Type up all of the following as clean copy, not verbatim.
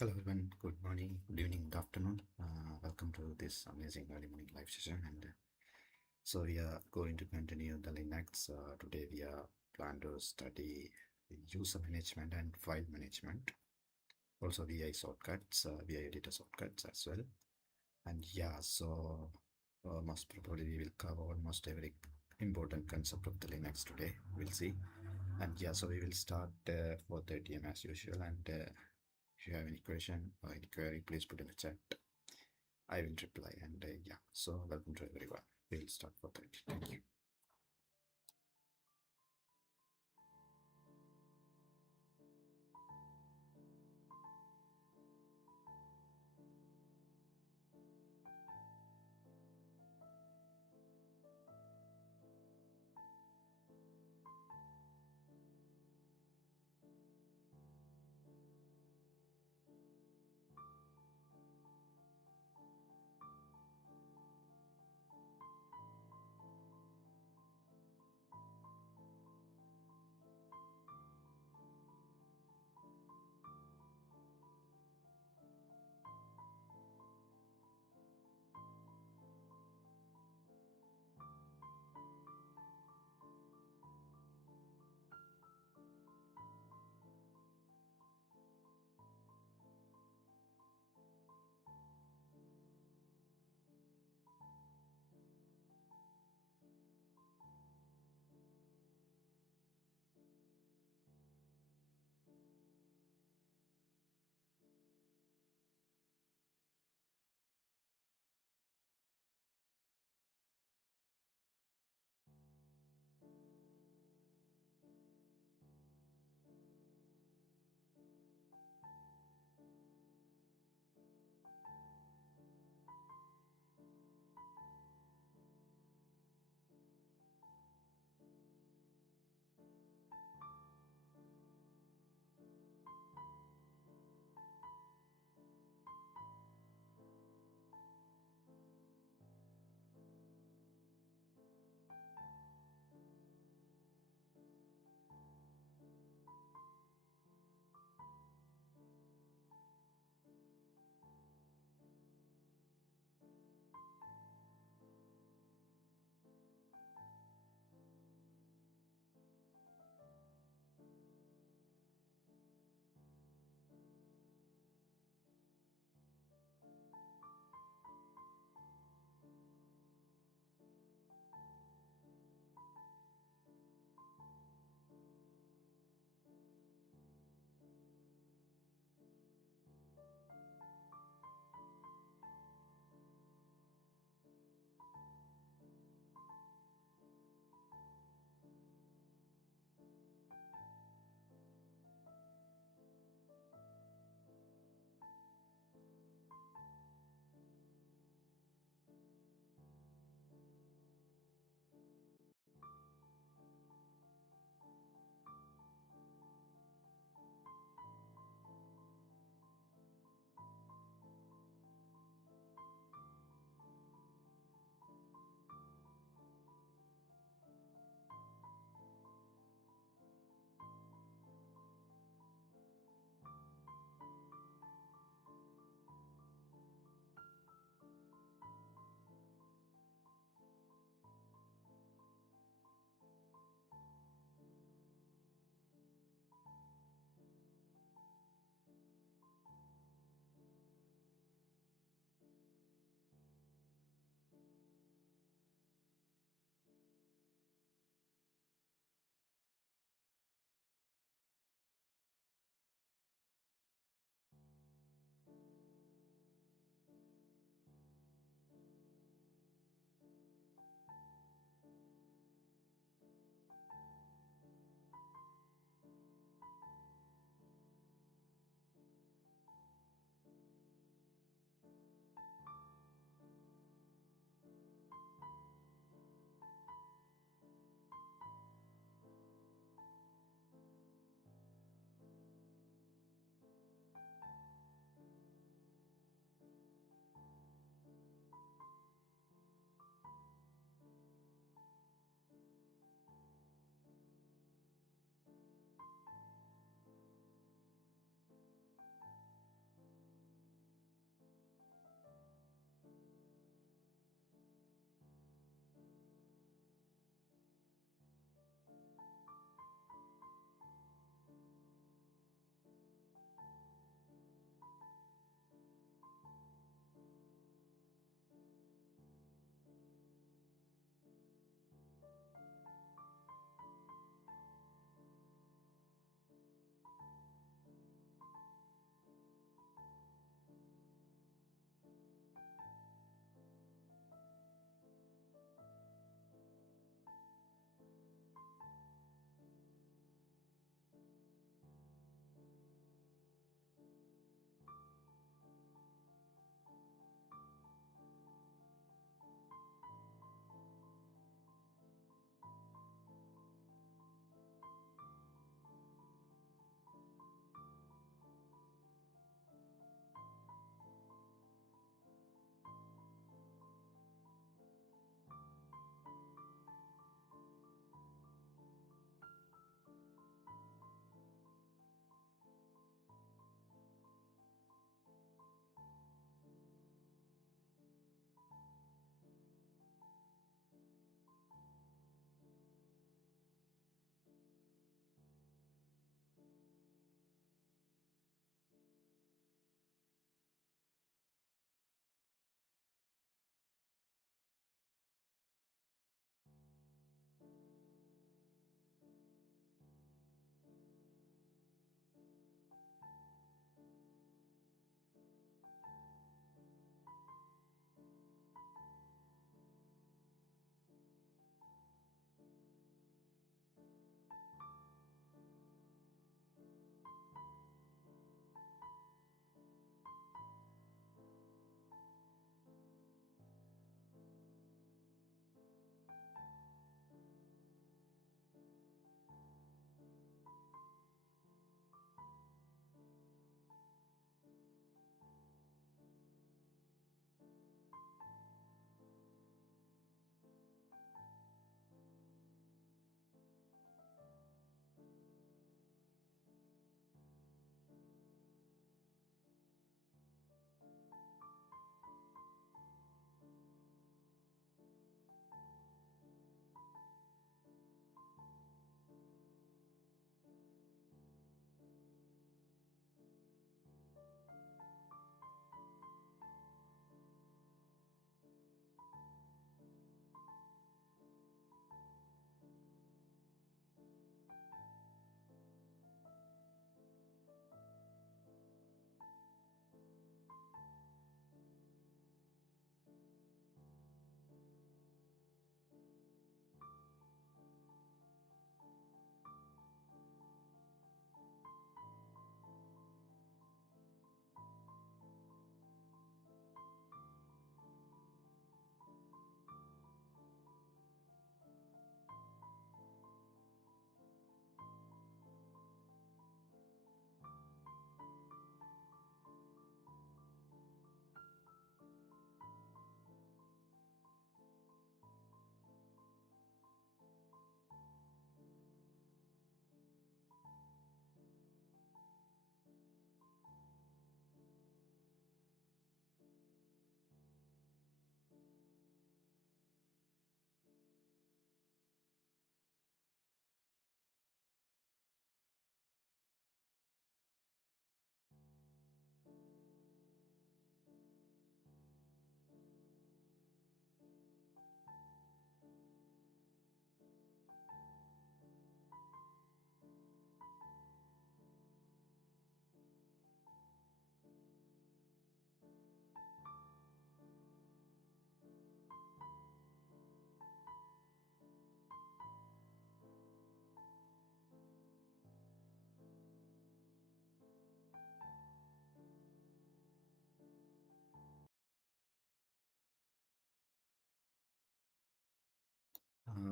Hello everyone, good morning, good evening, good afternoon. Welcome to this amazing early morning live session. And we are going to continue the Linux. Today we are plan to study user management and file management. Also VI shortcuts, VI editor shortcuts as well. And most probably we will cover almost every important concept of the Linux today. We'll see. So we will start 4:30 am as usual. If you have any question or any query, please put in the chat. I will reply. So welcome to everyone. We'll start 4:30. Thank you.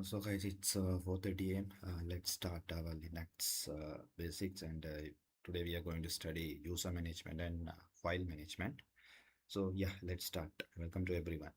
So guys, it's 4:30 a.m. Let's start our Linux basics, and today we are going to study user management and file management. So yeah, let's start. Welcome to everyone.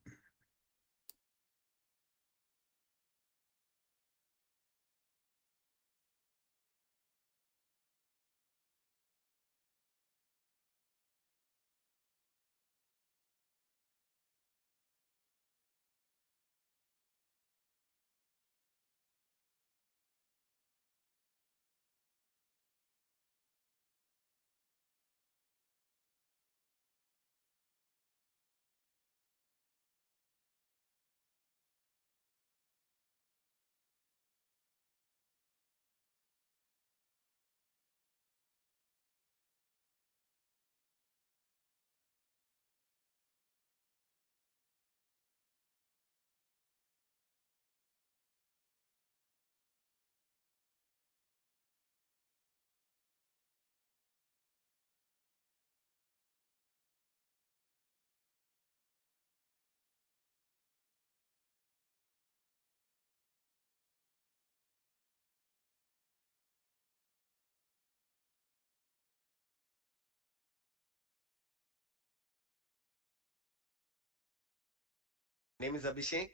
Name is Abhishek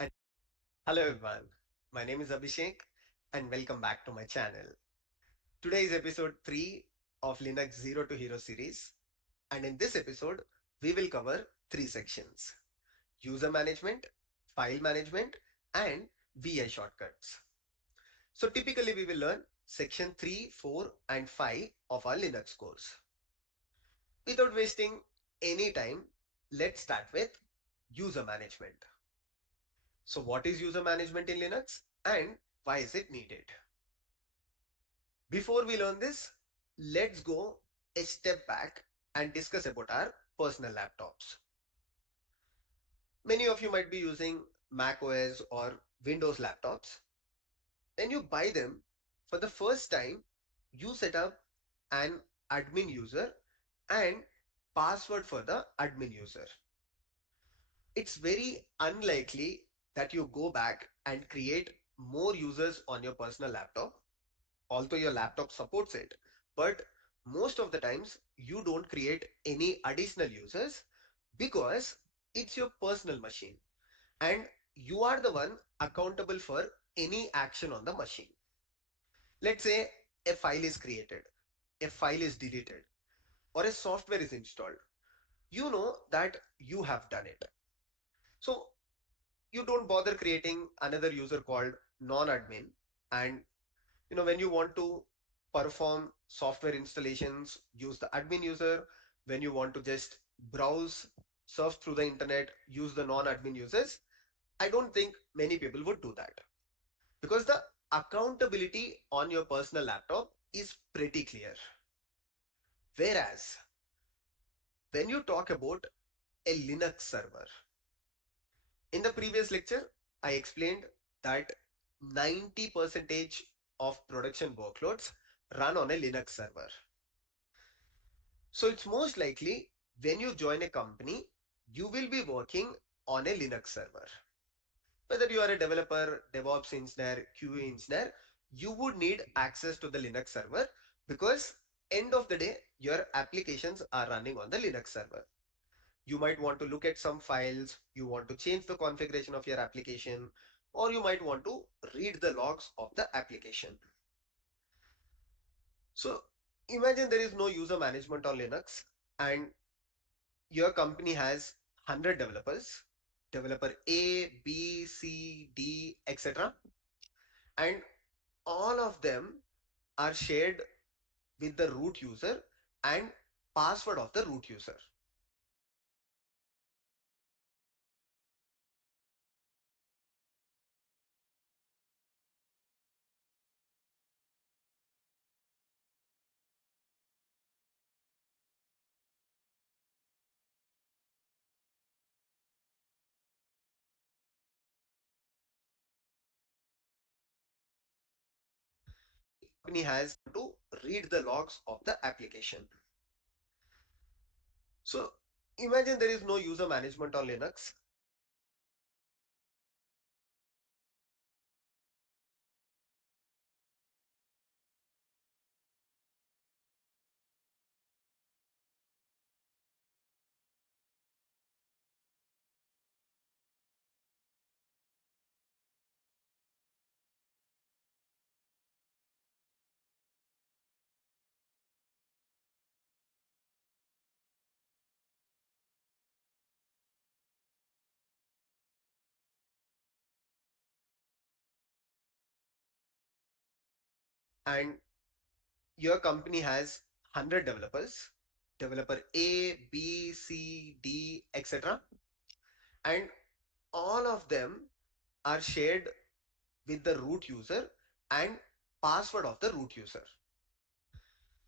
and hello everyone. My name is Abhishek and welcome back to my channel. Today is episode 3 of Linux Zero to Hero series, and in this episode we will cover three sections: user management, file management, and VI shortcuts. So typically we will learn section 3, 4 and 5 of our Linux course. Without wasting any time, let's start with user management. So what is user management in Linux and why is it needed? Before we learn this, let's go a step back and discuss about our personal laptops. Many of you might be using Mac OS or Windows laptops. When you buy them for the first time, you set up an admin user and password for the admin user. It's very unlikely that you go back and create more users on your personal laptop, although your laptop supports it. But most of the times you don't create any additional users because it's your personal machine and you are the one accountable for any action on the machine. Let's say a file is created, a file is deleted, or a software is installed. You know that you have done it. So you don't bother creating another user called non-admin. And when you want to perform software installations, use the admin user. When you want to just browse, surf through the internet, use the non-admin users. I don't think many people would do that because the accountability on your personal laptop is pretty clear. Whereas when you talk about a Linux server, in the previous lecture I explained that 90 percentage of production workloads run on a Linux server. So it's most likely when you join a company, you will be working on a Linux server. Whether you are a developer, DevOps engineer, QA engineer, you would need access to the Linux server because end of the day, your applications are running on the Linux server. You might want to look at some files, you want to change the configuration of your application, or you might want to read the logs of the application. So imagine there is no user management on Linux and your company has 100 developers, developer A, B, C, D, etc. And all of them are shared with the root user and password of the root user. Company has to read the logs of the application. So imagine there is no user management on Linux. and your company has 100 developers, developer A, B, C, D, etc., and all of them are shared with the root user and password of the root user.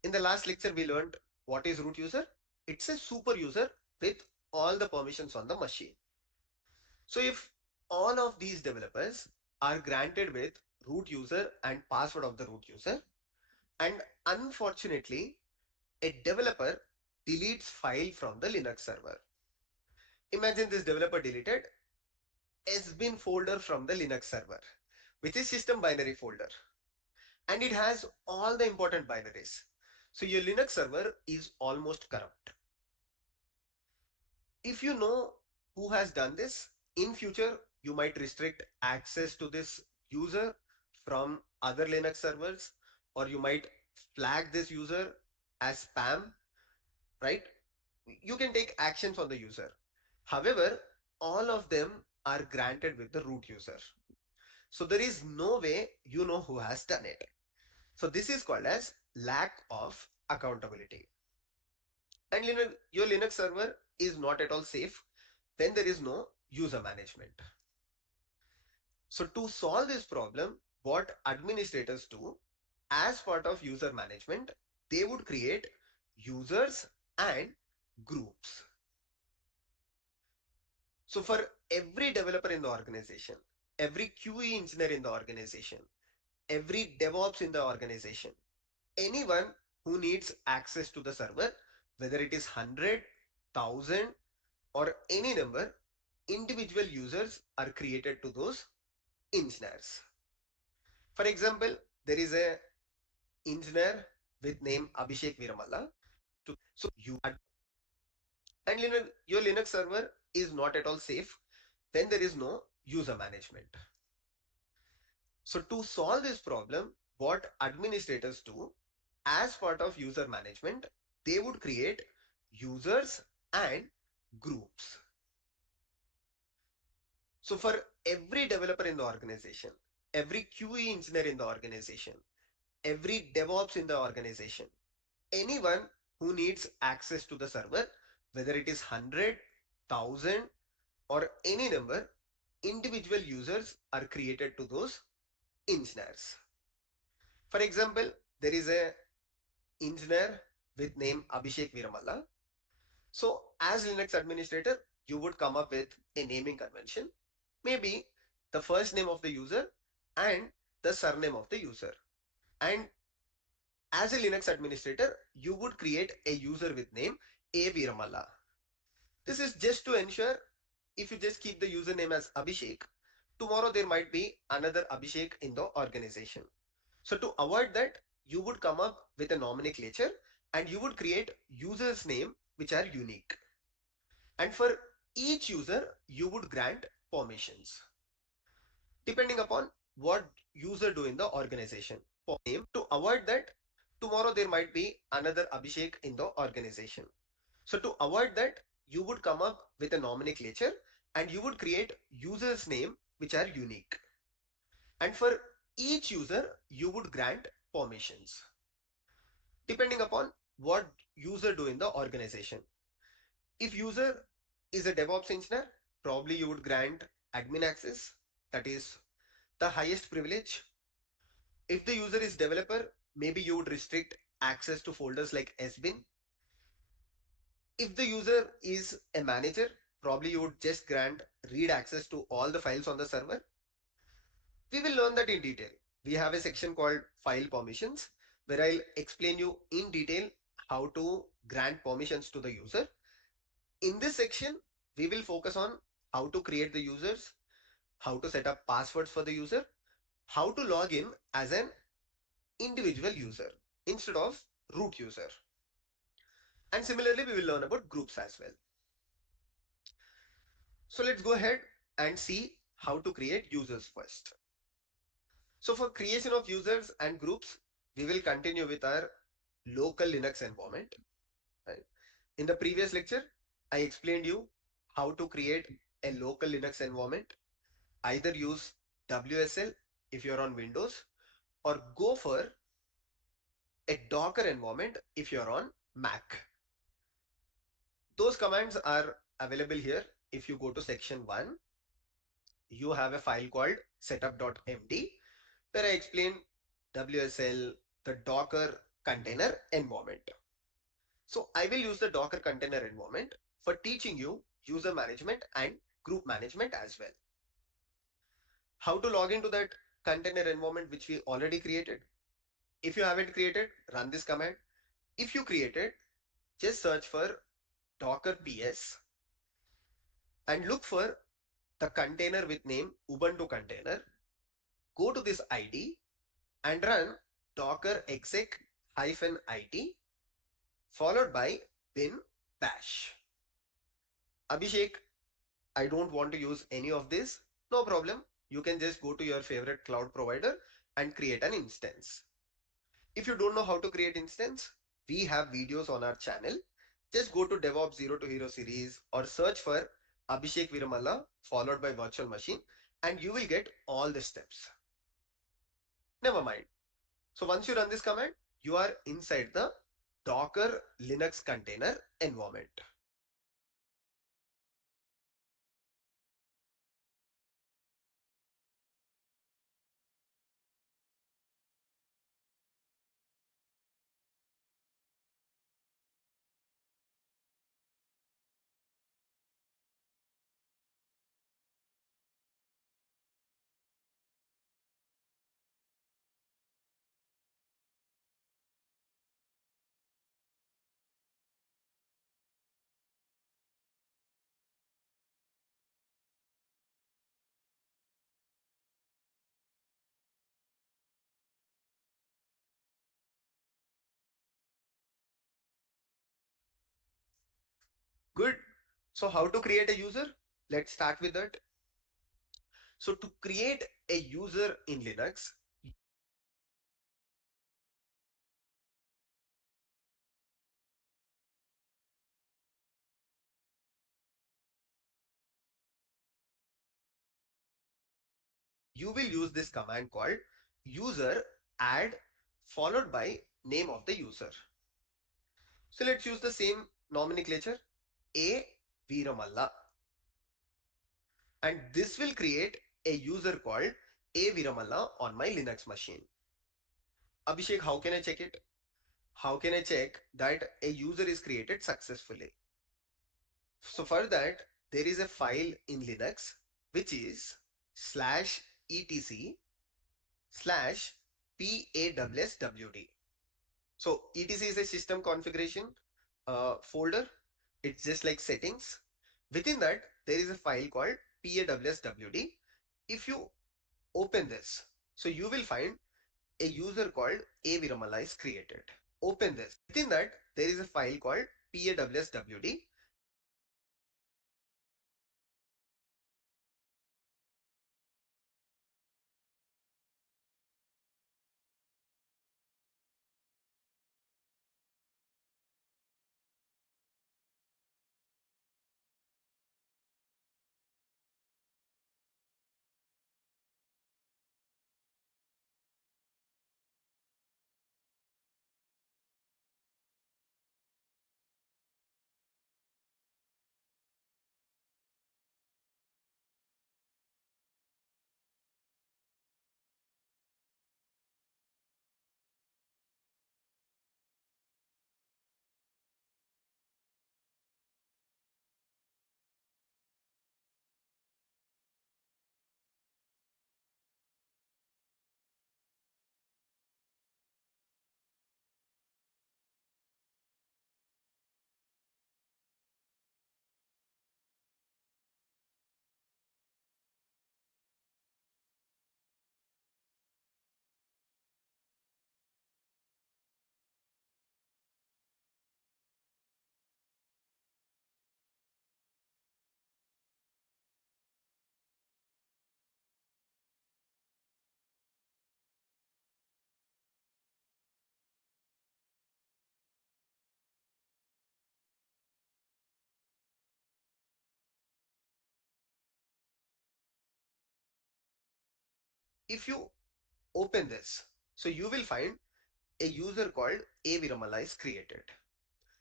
In the last lecture, we learned what is root user. It's a super user with all the permissions on the machine. So if all of these developers are granted with root user and password of the root user, and unfortunately, a developer deletes file from the Linux server. Imagine this developer deleted sbin folder from the Linux server, which is system binary folder, and it has all the important binaries. So your Linux server is almost corrupt. If you know who has done this, in future you might restrict access to this user from other Linux servers, or you might flag this user as spam, right? You can take actions on the user. However, all of them are granted with the root user. So there is no way you know who has done it. So this is called as lack of accountability. And your Linux server is not at all safe when there is no user management. So to solve this problem, what administrators do as part of user management, they would create users and groups. So for every developer in the organization, every QE engineer in the organization, every DevOps in the organization, anyone who needs access to the server, whether it is 100, 1000 or any number, individual users are created to those engineers. For example, there is a engineer with name Abhishek Viramalla. So you and your Linux server is not at all safe when there is no user management. So to solve this problem, what administrators do as part of user management, they would create users and groups. So for every developer in the organization, every QE engineer in the organization, every DevOps in the organization, anyone who needs access to the server, whether it is 100, 1000 or any number, individual users are created to those engineers. For example, there is a engineer with name Abhishek Viramalla. So as Linux administrator, you would come up with a naming convention, maybe the first name of the user and the surname of the user. And as a Linux administrator, you would create a user with name A Viramalla. This is just to ensure if you just keep the username as Abhishek, tomorrow there might be another Abhishek in the organization. So to avoid that, you would come up with a nomenclature and you would create users name which are unique. And for each user, you would grant permissions depending upon what user do in the organization. For name, to avoid that, tomorrow there might be another Abhishek in the organization. So to avoid that, you would come up with a nomenclature and you would create users name which are unique. And for each user, you would grant permissions depending upon what user do in the organization. If user is a DevOps engineer, probably you would grant admin access, that is the highest privilege. If the user is developer, maybe you would restrict access to folders like sbin. If the user is a manager, probably you would just grant read access to all the files on the server. We will learn that in detail. We have a section called file permissions where I'll explain you in detail how to grant permissions to the user. In this section, we will focus on how to create the users, how to set up passwords for the user, how to log in as an individual user instead of root user. And similarly, we will learn about groups as well. So let's go ahead and see how to create users first. So for creation of users and groups, we will continue with our local Linux environment. Right? In the previous lecture, I explained you how to create a local Linux environment. Either use WSL if you're on Windows or Gopher a Docker environment if you're on Mac. Those commands are available here. If you go to section 1, you have a file called setup.md where I explain WSL, the Docker container environment. So I will use the Docker container environment for teaching you user management and group management as well. How to log into that container environment which we already created? If you haven't created, run this command. If you created, just search for Docker PS and look for the container with name Ubuntu container. Go to this ID and run docker exec -it followed by bin bash. Abhishek, I don't want to use any of this. No problem. You can just go to your favorite cloud provider and create an instance. If you don't know how to create instance, we have videos on our channel. Just go to DevOps Zero to Hero series or search for Abhishek Viramalla followed by virtual machine and you will get all the steps. Never mind. So once you run this command, you are inside the Docker Linux container environment. Good. So how to create a user? Let's start with that. So to create a user in Linux, you will use this command called user add followed by name of the user. So let's use the same nomenclature A Viramalla and this will create a user called A Viramalla on my Linux machine. Abhishek, how can I check it? How can I check that a user is created successfully? So for that, there is a file in Linux which is /etc/PAWSWD. So etc is a system configuration folder. It's just like settings. Within that, there is a file called PAWSWD. If you open this, so you will find a user called A Viramalla is created. Open this. Within that, there is a file called PAWSWD. If you open this, so you will find a user called A Viramala is created.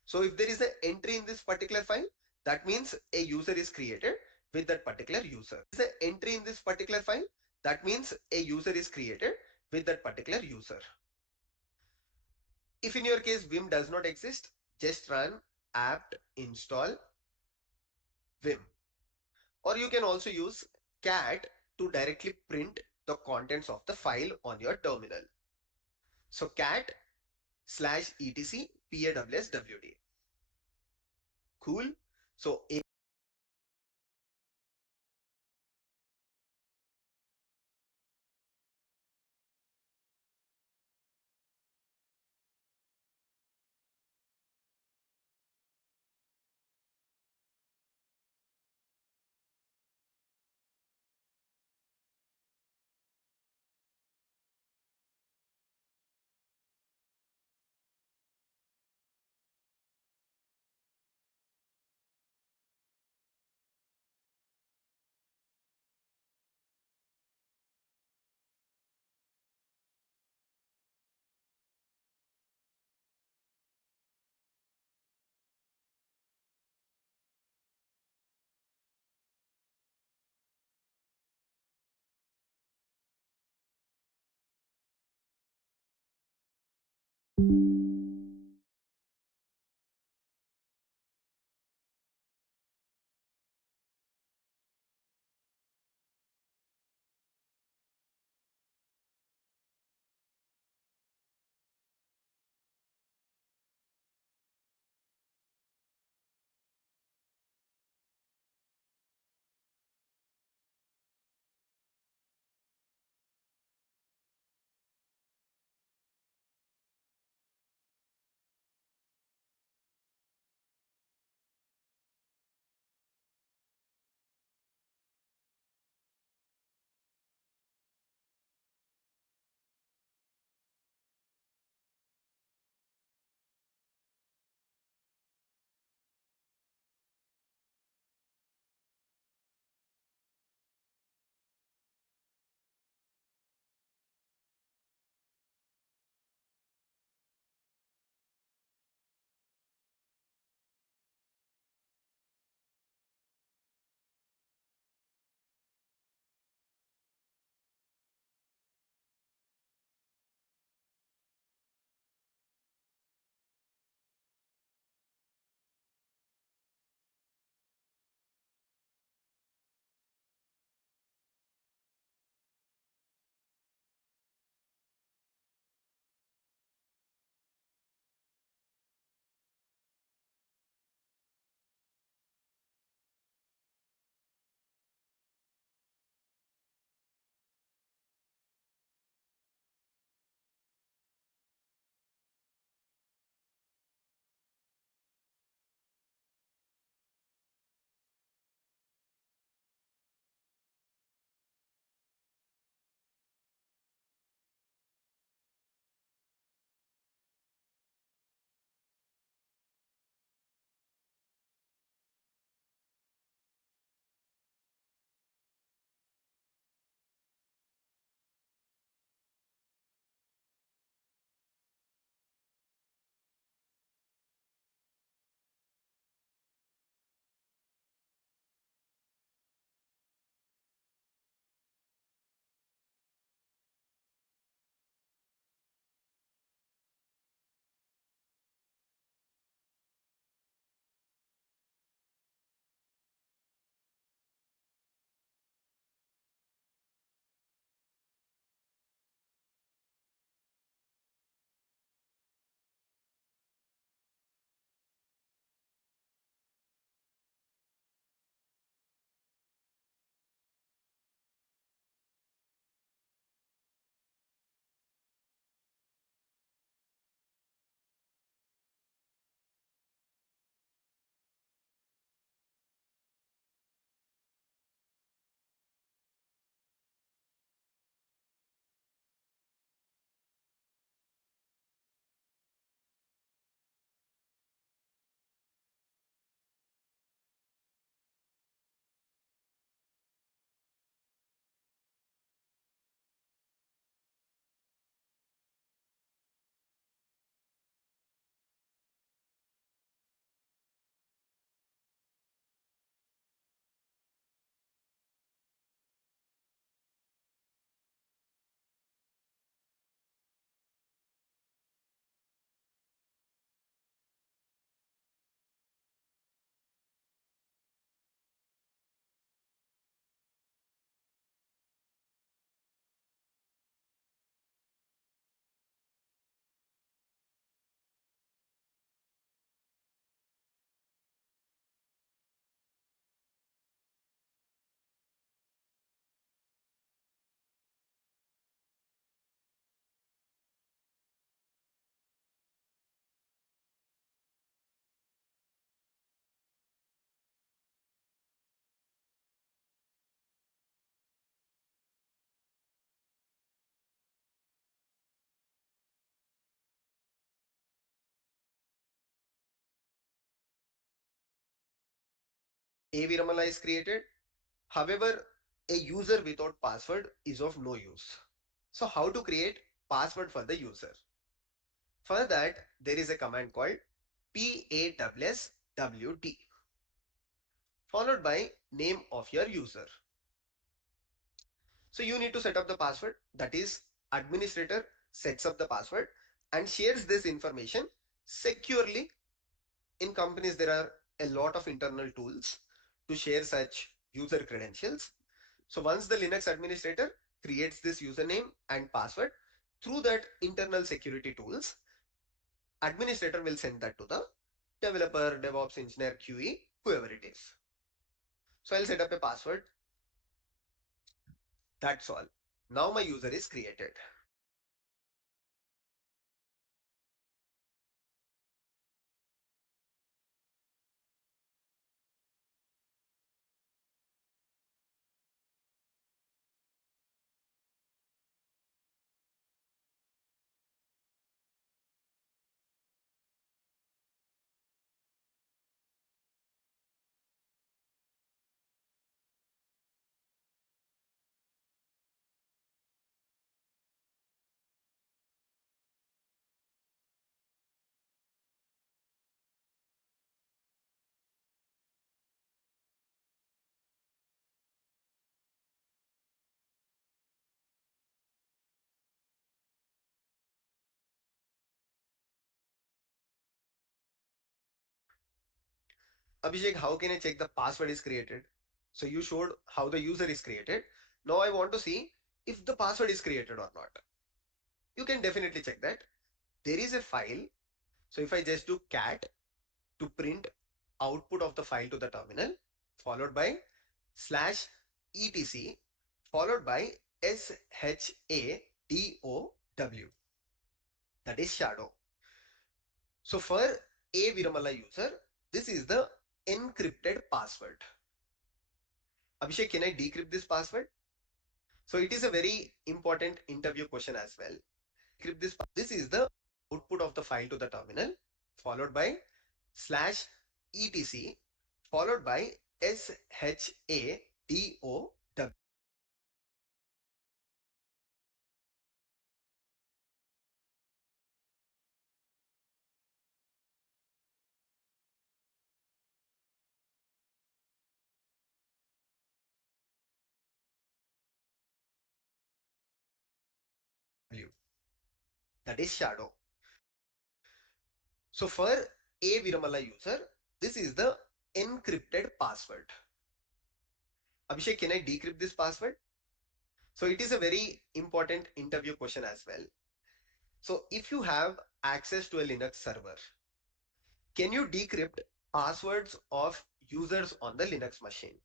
So if there is an entry in this particular file, that means a user is created with that particular user. If there is an entry in this particular file, that means a user is created with that particular user. If in your case Vim does not exist, just run apt install Vim. Or you can also use cat to directly print the contents of the file on your terminal. So cat /etc pawswd. Cool. So A Viramala is created. However, a user without password is of no use. So how to create password for the user? For that, there is a command called PAWSWD followed by name of your user. So you need to set up the password. That is, administrator sets up the password and shares this information securely. In companies, there are a lot of internal tools to share such user credentials. So once the Linux administrator creates this username and password through that internal security tools, administrator will send that to the developer, DevOps engineer, QE, whoever it is. So I'll set up a password. That's all. Now my user is created. Abhishek, how can I check the password is created? So you showed how the user is created. Now I want to see if the password is created or not. You can definitely check that. There is a file. So if I just do cat to print output of the file to the terminal, followed by slash etc, followed by shadow, that is shadow. So for a Viramala user, this is the encrypted password. Abhishek, can I decrypt this password? So it is a very important interview question as well. Decrypt this. This is the output of the file to the terminal, followed by slash etc, followed by shadow. That is shadow. So for a Viramala user, this is the encrypted password. Abhishek, can I decrypt this password? So it is a very important interview question as well. So if you have access to a Linux server, can you decrypt passwords of users on the Linux machine?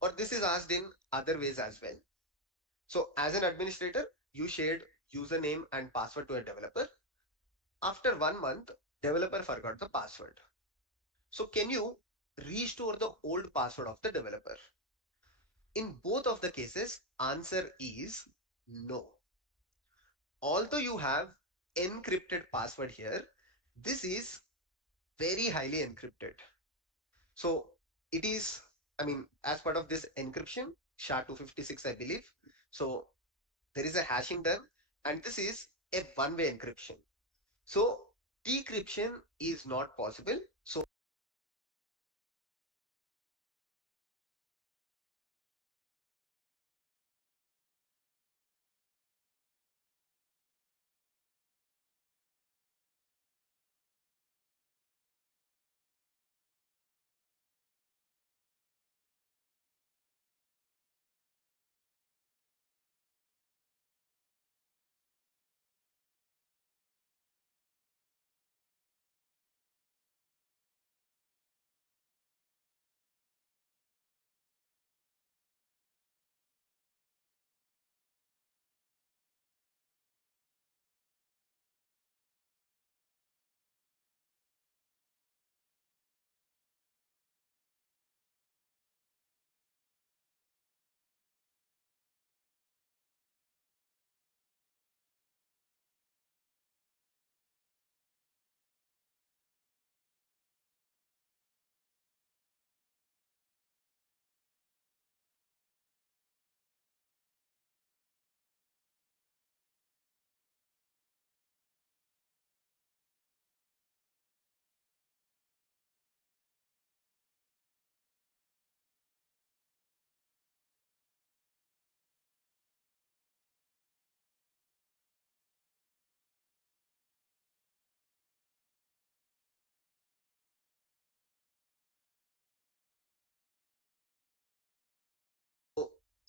Or this is asked in other ways as well. So as an administrator, you shared username and password to a developer. After 1 month, developer forgot the password. So can you restore the old password of the developer? In both of the cases, answer is no. Although you have encrypted password here, this is very highly encrypted. So it is, I mean, as part of this encryption, SHA-256, I believe. So there is a hashing done, and this is a one-way encryption. So decryption is not possible. So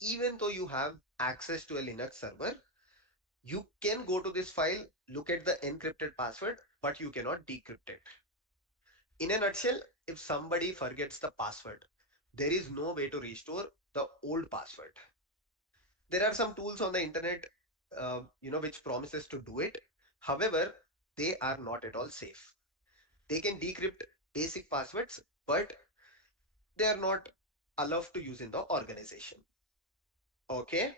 even though you have access to a Linux server, you can go to this file, look at the encrypted password, but you cannot decrypt it. In a nutshell, if somebody forgets the password, there is no way to restore the old password. There are some tools on the internet, which promises to do it. However, they are not at all safe. They can decrypt basic passwords, but they are not allowed to use in the organization. Okay,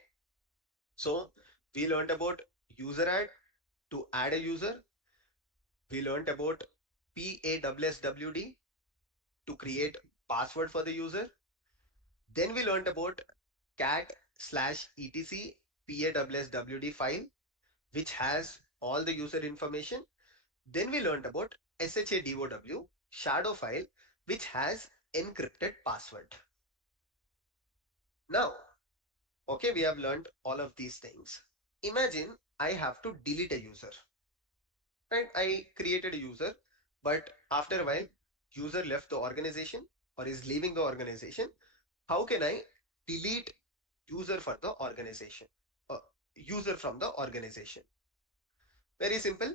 so we learned about user add to add a user. We learned about PASSWD to create password for the user. Then we learned about cat/etc PASSWD file, which has all the user information. Then we learned about SHADOW shadow file, which has encrypted password. Now, okay, we have learned all of these things. Imagine I have to delete a user, right? I created a user, but after a while, user left the organization or is leaving the organization. How can I delete user for the organization? Uh, User from the organization. Very simple.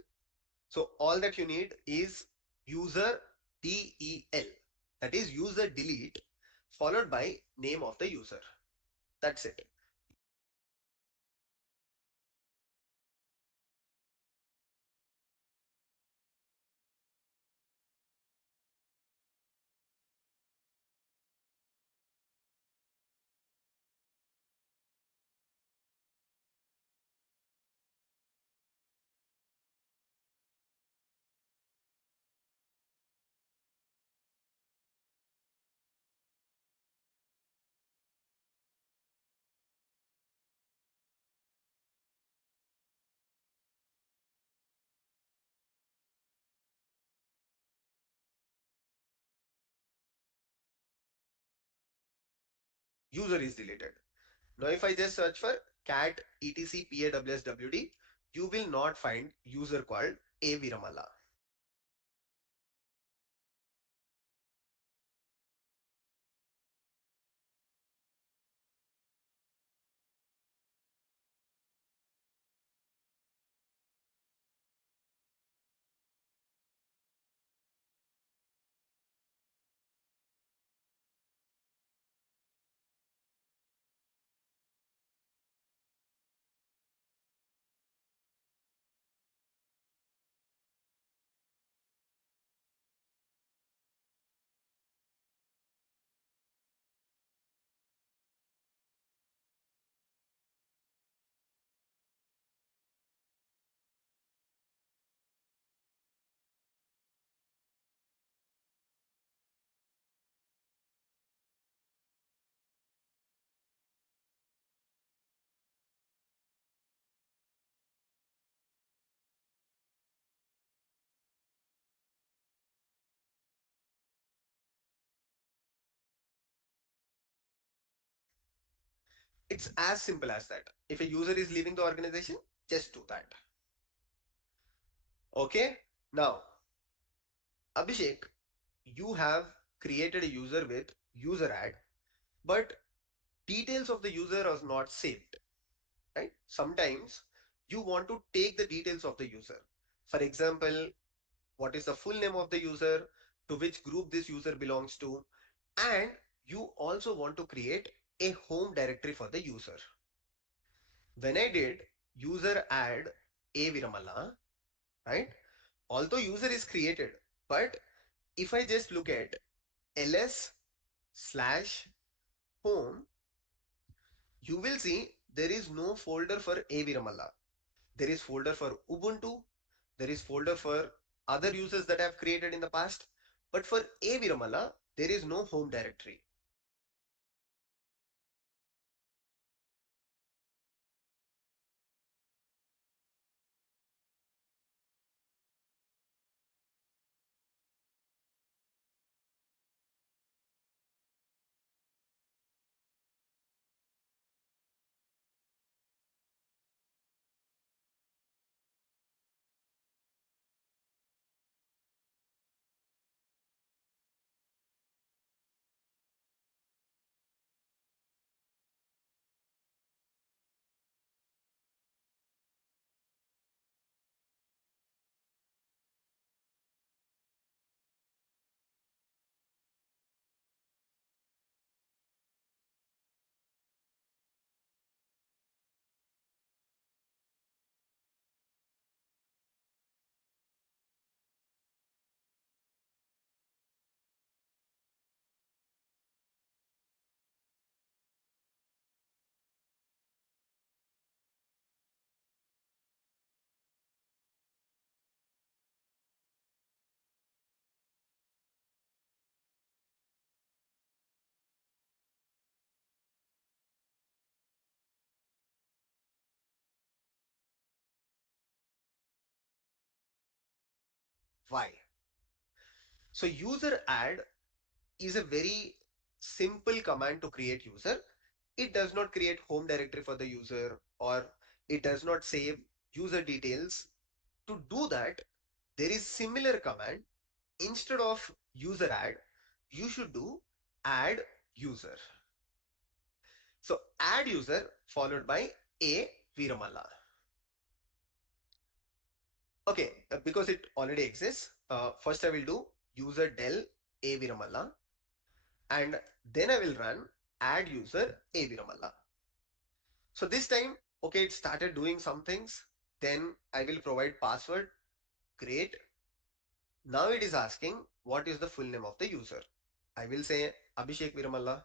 So all that you need is user del. That is user delete followed by name of the user. That's it. User is deleted. Now if I just search for cat etc PASSWD, you will not find user called A Viramala. It's as simple as that. If a user is leaving the organization, just do that. Okay. Now, Abhishek, you have created a user with user add, but details of the user are not saved, right? Sometimes you want to take the details of the user. For example, what is the full name of the user, to which group this user belongs to, and you also want to create a home directory for the user. When I did user add A Viramala, right? Although user is created, but if I just look at ls slash home, you will see there is no folder for A Viramala. There is folder for Ubuntu, there is folder for other users that I have created in the past, but for A Viramala, there is no home directory. Why? So user add is a very simple command to create user. It does not create home directory for the user, or it does not save user details. To do that, there is similar command. Instead of user add, you should do add user. So add user followed by a Viramalla. Okay, because it already exists, first I will do user del a Viramalla, and then I will run add user a Viramalla. So this time, okay, it started doing some things. Then I will provide password. Great. Now it is asking what is the full name of the user. I will say Abhishek Viramalla.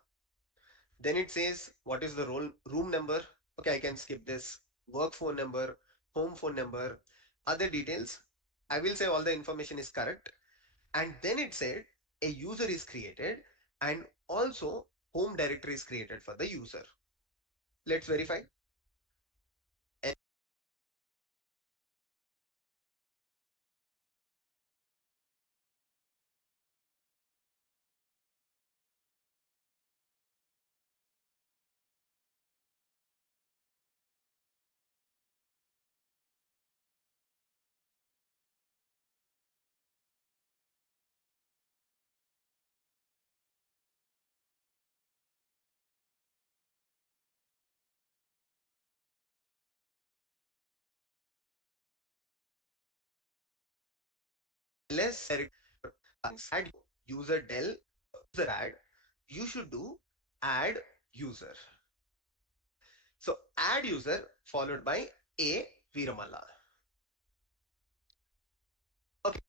Then it says what is the room number. Okay, I can skip this. Work phone number, home phone number, other details. I will say all the information is correct. And then it said a user is created and also home directory is created for the user. Let's verify. Let's add user del user add. You should do add user. So add user followed by a Viramalla. Okay.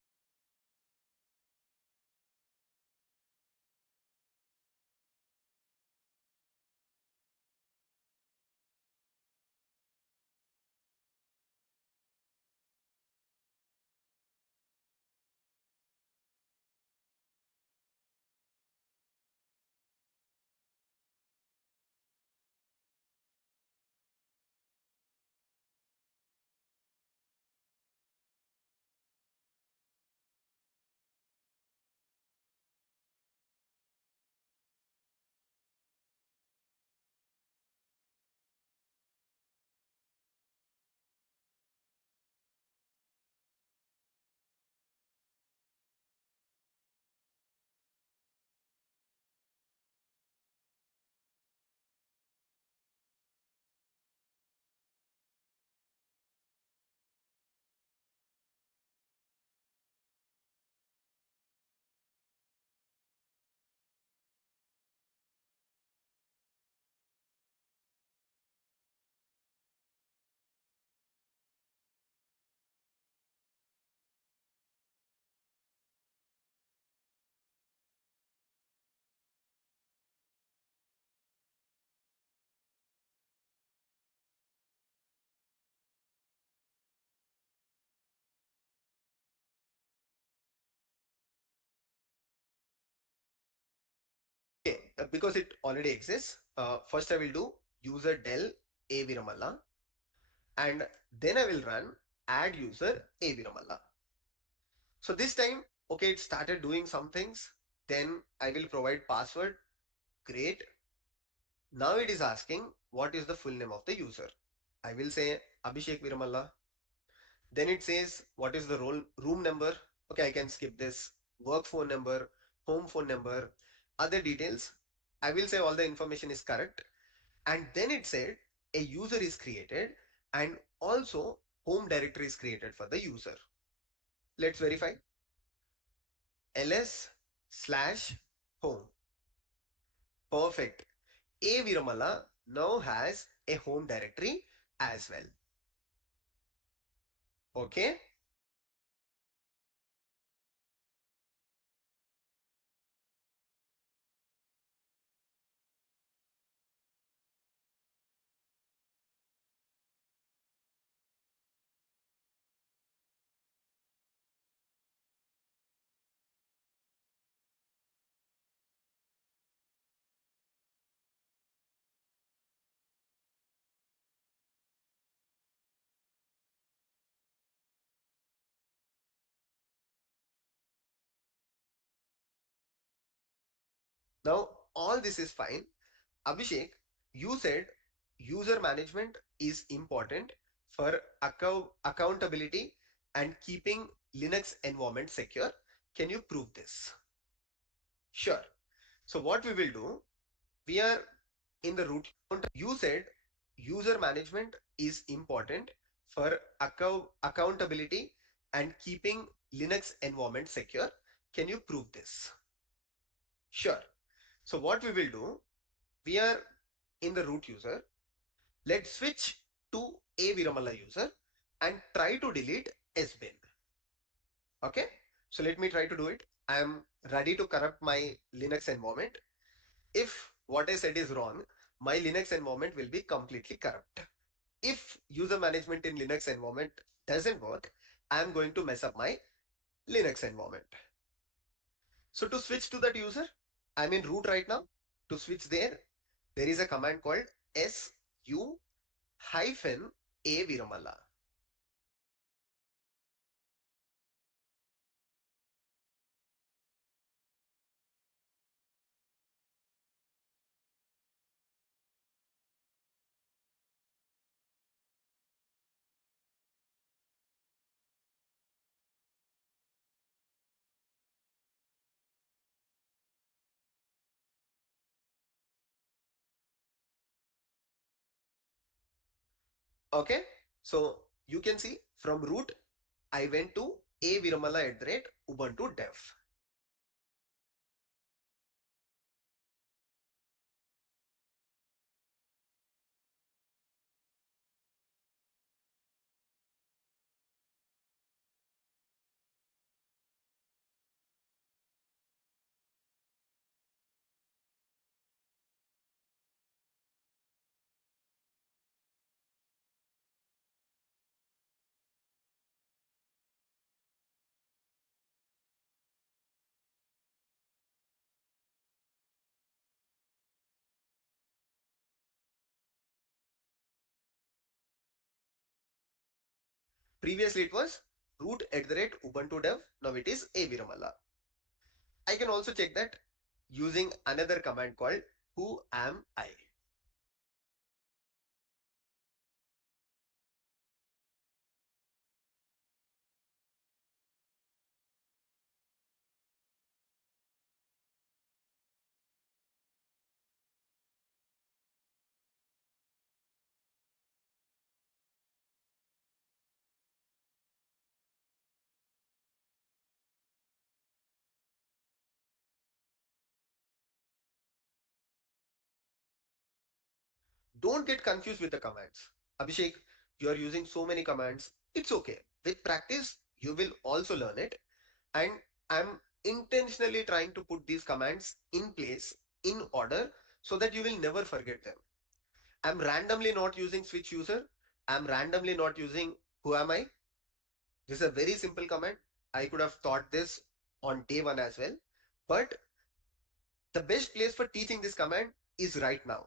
Because it already exists, first I will do user del a Viramalla, and then I will run add user a Viramalla. So this time, okay, it started doing some things. Then I will provide password. Great. Now it is asking what is the full name of the user. I will say Abhishek Viramalla. Then it says what is the room number. Okay, I can skip this. Work phone number, home phone number, other details. I will say all the information is correct. And then it said a user is created and also home directory is created for the user. Let's verify. ls/home. Perfect. A Viramala now has a home directory as well. Okay. Now, all this is fine. Abhishek, you said user management is important for accountability and keeping Linux environment secure. Can you prove this? Sure. So what we will do, we are in the root. You said user management is important for accountability and keeping Linux environment secure. Can you prove this? Sure. So what we will do, we are in the root user. Let's switch to a Viramala user and try to delete sbin. Okay. So let me try to do it. I am ready to corrupt my Linux environment. If what I said is wrong, my Linux environment will be completely corrupt. If user management in Linux environment doesn't work, I am going to mess up my Linux environment. So to switch to that user, I'm in root right now. To switch there is a command called su hyphen a Viramala. Okay, so you can see from root I went to a Viramala at the rate Ubuntu dev. Previously it was root at the rate Ubuntu dev. Now it is a Viramala. I can also check that using another command called who am I. Don't get confused with the commands. Abhishek, you are using so many commands. It's okay. With practice, you will also learn it. And I'm intentionally trying to put these commands in place in order so that you will never forget them. I'm randomly not using switch user. I'm randomly not using who am I. This is a very simple command. I could have thought this on day one as well. But the best place for teaching this command is right now.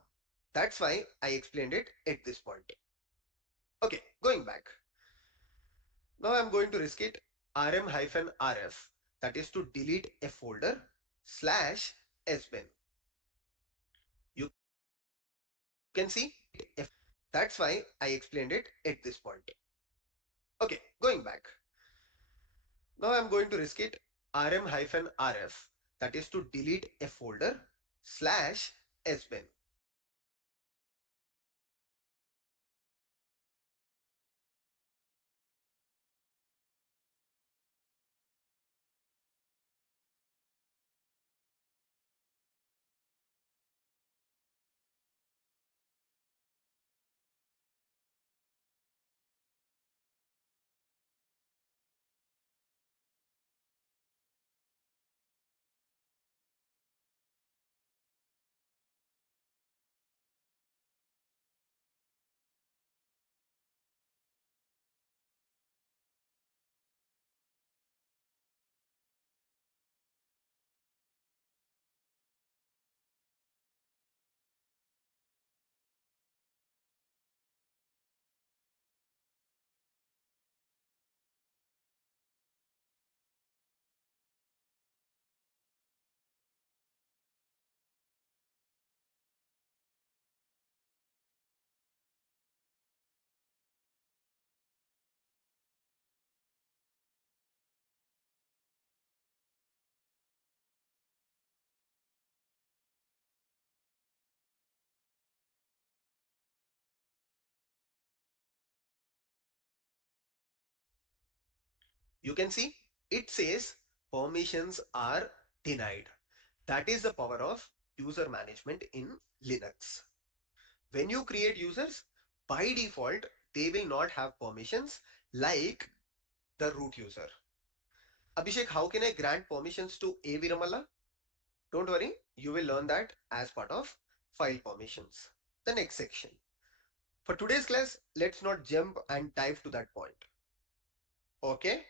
That's why I explained it at this point. Okay, going back. Now I'm going to risk it rm-rf, that is to delete a folder slash sbin. You can see that's why I explained it at this point. Okay, going back. Now I'm going to risk it rm-rf, that is to delete a folder slash sbin. You can see it says permissions are denied. That is the power of user management in Linux. When you create users, by default, they will not have permissions like the root user. Abhishek, how can I grant permissions to A. Viramala? Don't worry, you will learn that as part of file permissions. The next section. For today's class, let's not jump and dive to that point. Okay?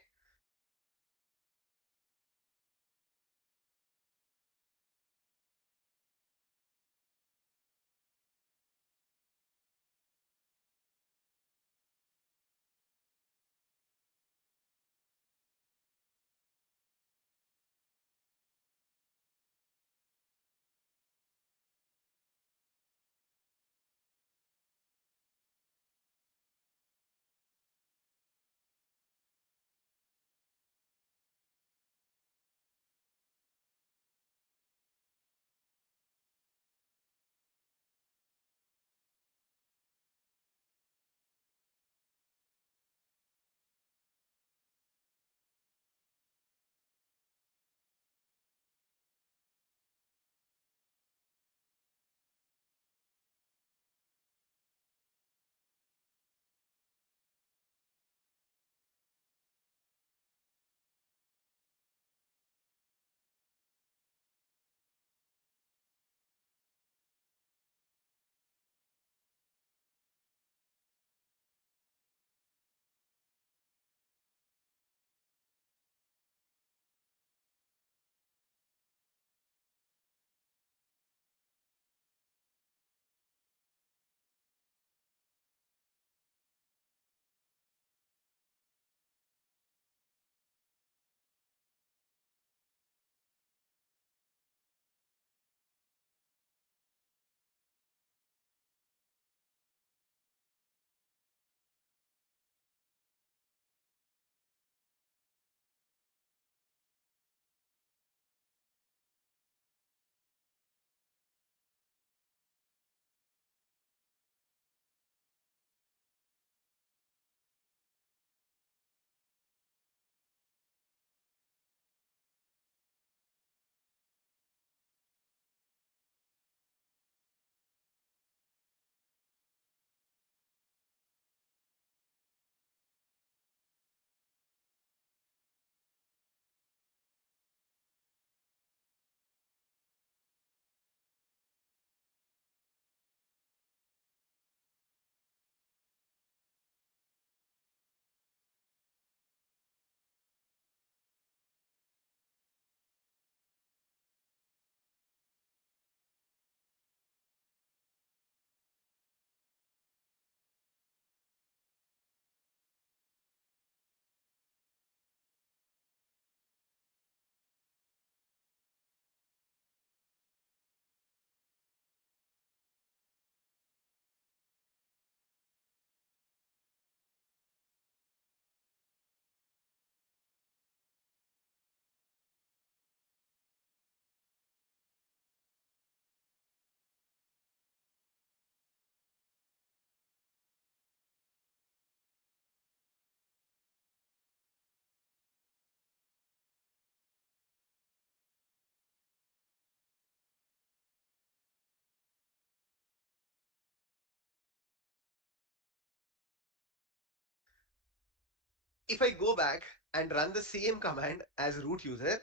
If I go back and run the same command as root user,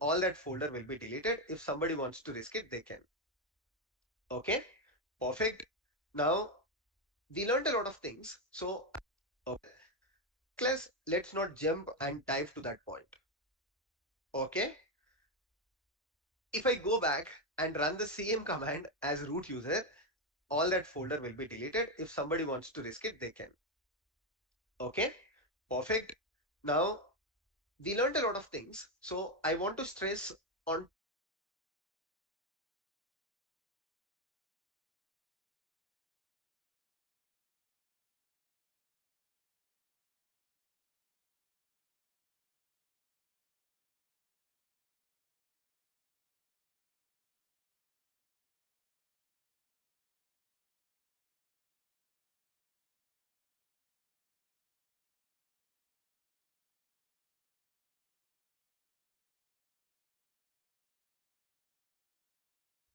all that folder will be deleted. If somebody wants to risk it, they can. Okay? Perfect. Now, we learned a lot of things. So, okay. Class, let's not jump and dive to that point. Okay? If I go back and run the same command as root user, all that folder will be deleted. If somebody wants to risk it, they can. Okay? Perfect. Now, we learned a lot of things. So, I want to stress on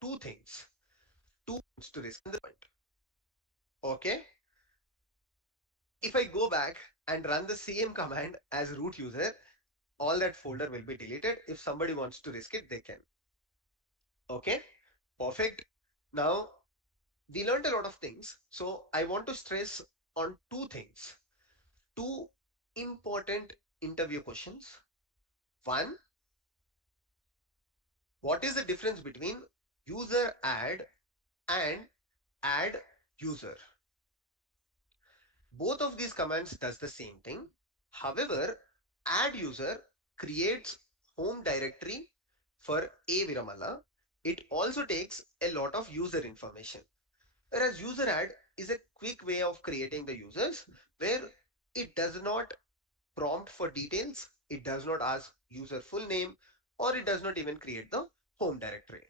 two things. Two to risk the point. Okay. If I go back and run the same command as root user, all that folder will be deleted. If somebody wants to risk it, they can. Okay. Perfect. Now we learned a lot of things. So I want to stress on two things. Two important interview questions. One, what is the difference between user add and add user? Both of these commands does the same thing. However, add user creates home directory for a Viramala. It also takes a lot of user information. Whereas user add is a quick way of creating the users where it does not prompt for details. It does not ask user full name, or it does not even create the home directory.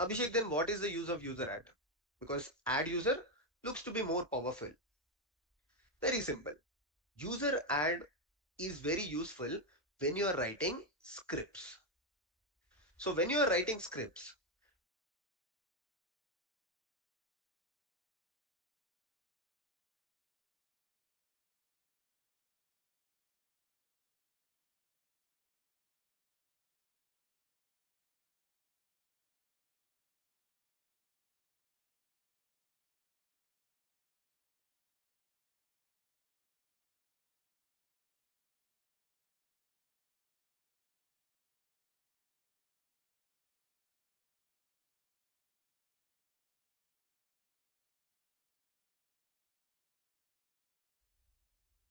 Abhishek, then what is the use of user add? Because add user looks to be more powerful. Very simple. User add is very useful when you are writing scripts. So when you are writing scripts,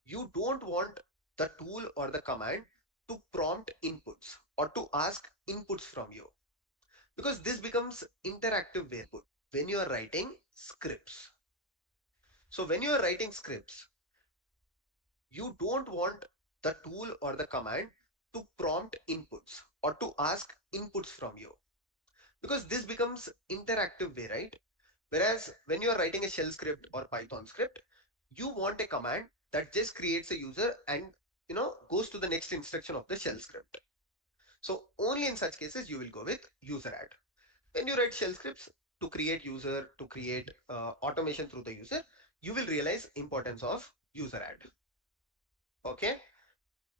you don't want the tool or the command to prompt inputs or to ask inputs from you, because this becomes interactive when you are writing scripts. So when you are writing scripts, you don't want the tool or the command to prompt inputs or to ask inputs from you, because this becomes interactive right? Whereas when you are writing a shell script or Python script, you want a command that just creates a user and goes to the next instruction of the shell script. So only in such cases you will go with user add. When you write shell scripts to create user, to create automation through the user, you will realize importance of user add. Okay.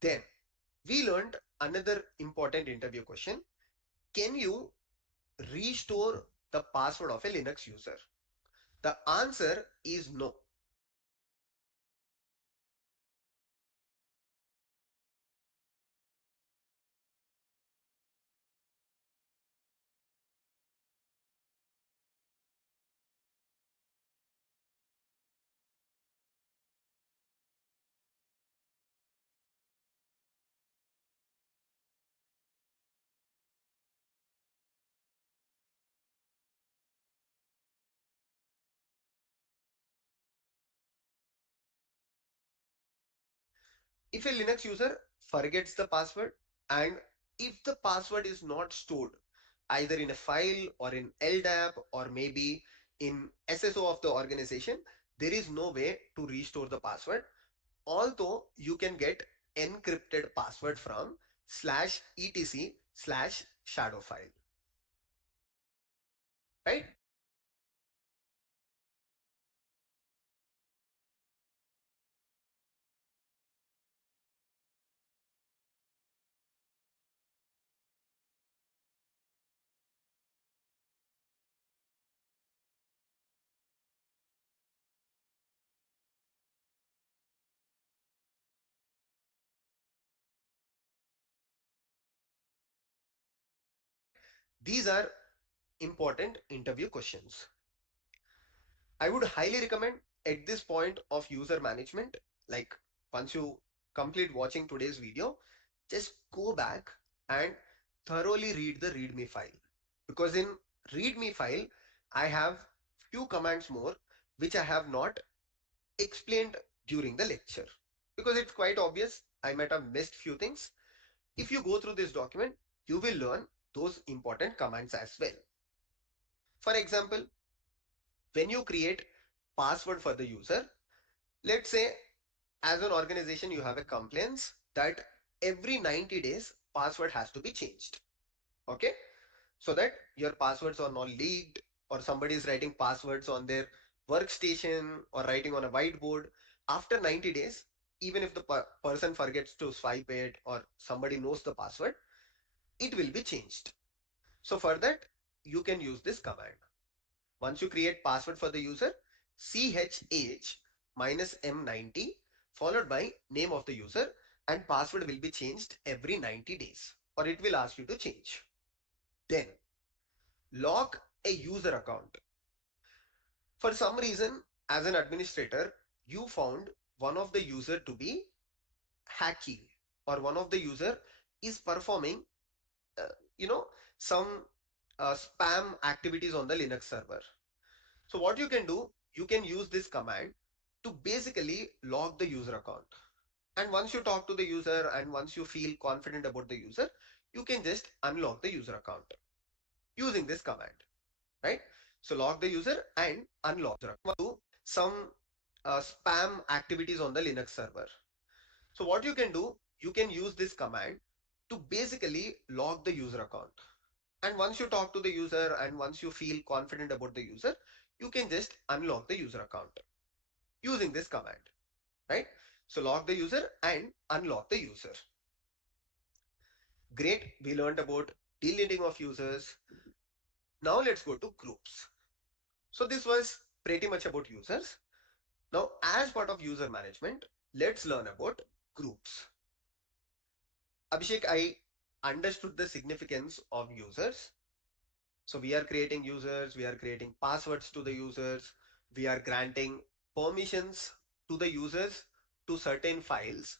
Then we learned another important interview question. Can you restore the password of a Linux user? The answer is no. If a Linux user forgets the password and if the password is not stored either in a file or in LDAP or maybe in SSO of the organization, there is no way to restore the password. Although you can get encrypted password from /etc/shadow file, right? These are important interview questions. I would highly recommend at this point of user management, like once you complete watching today's video, just go back and thoroughly read the README file. Because in README file, I have few commands more which I have not explained during the lecture. Because it's quite obvious, I might have missed few things. If you go through this document, you will learn those important commands as well. For example, when you create password for the user, let's say as an organization you have a complaints that every 90 days password has to be changed. Okay, so that your passwords are not leaked or somebody is writing passwords on their workstation or writing on a whiteboard. After 90 days, even if the person forgets to swipe it or somebody knows the password, it will be changed. So for that, you can use this command. Once you create password for the user, CHH minus M90 followed by name of the user, and password will be changed every 90 days or it will ask you to change. Then lock a user account. For some reason, as an administrator, you found one of the user to be hacking or one of the user is performing, uh, you know, some spam activities on the Linux server. So what you can do, you can use this command to basically log the user account. And once you talk to the user and once you feel confident about the user, you can just unlock the user account using this command, right? So log the user and unlock the account. Do some spam activities on the Linux server. So what you can do, you can use this command to basically log the user account. And once you talk to the user and once you feel confident about the user, you can just unlock the user account using this command, right? So log the user and unlock the user. Great, we learned about deleting of users. Now let's go to groups. So this was pretty much about users. Now as part of user management, let's learn about groups. Abhishek, I understood the significance of users. So we are creating users, we are creating passwords to the users, we are granting permissions to the users to certain files.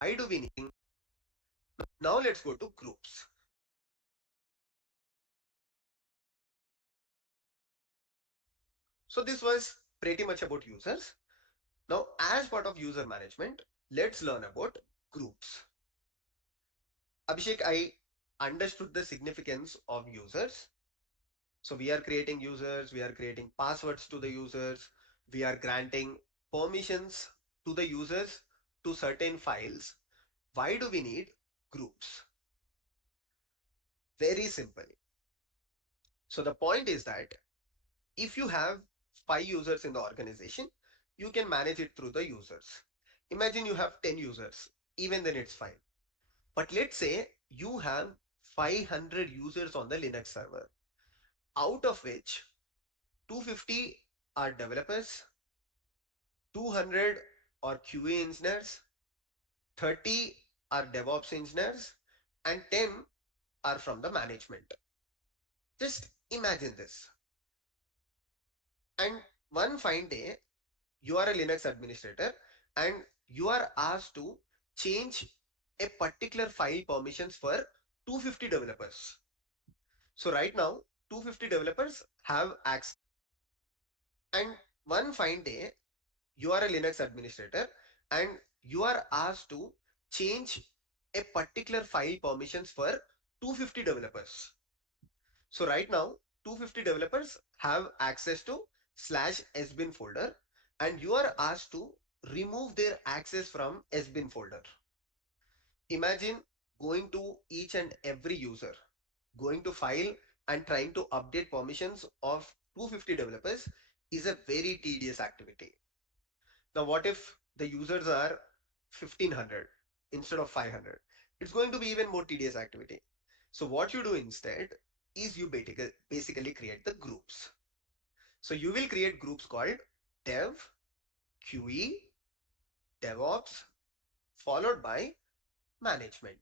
Why do we need? Now let's go to groups. So this was pretty much about users. Now as part of user management, let's learn about groups. Abhishek, I understood the significance of users. So we are creating users, we are creating passwords to the users, we are granting permissions to the users to certain files. Why do we need groups? Very simple. So the point is that if you have 5 users in the organization, you can manage it through the users. Imagine you have 10 users, even then it's fine. But let's say you have 500 users on the Linux server, out of which 250 are developers, 200 or QA engineers, 30 are DevOps engineers, and 10 are from the management. Just imagine this. And one fine day, you are a Linux administrator and you are asked to change a particular file permissions for 250 developers. So right now, 250 developers have access. And one fine day, you are a Linux administrator and you are asked to change a particular file permissions for 250 developers. So right now, 250 developers have access to slash sbin folder and you are asked to remove their access from sbin folder. Imagine going to each and every user, going to file and trying to update permissions of 250 developers is a very tedious activity. Now, what if the users are 1500 instead of 500? It's going to be even more tedious activity. So what you do instead is you basically create the groups. So you will create groups called dev, QE, DevOps, followed by management.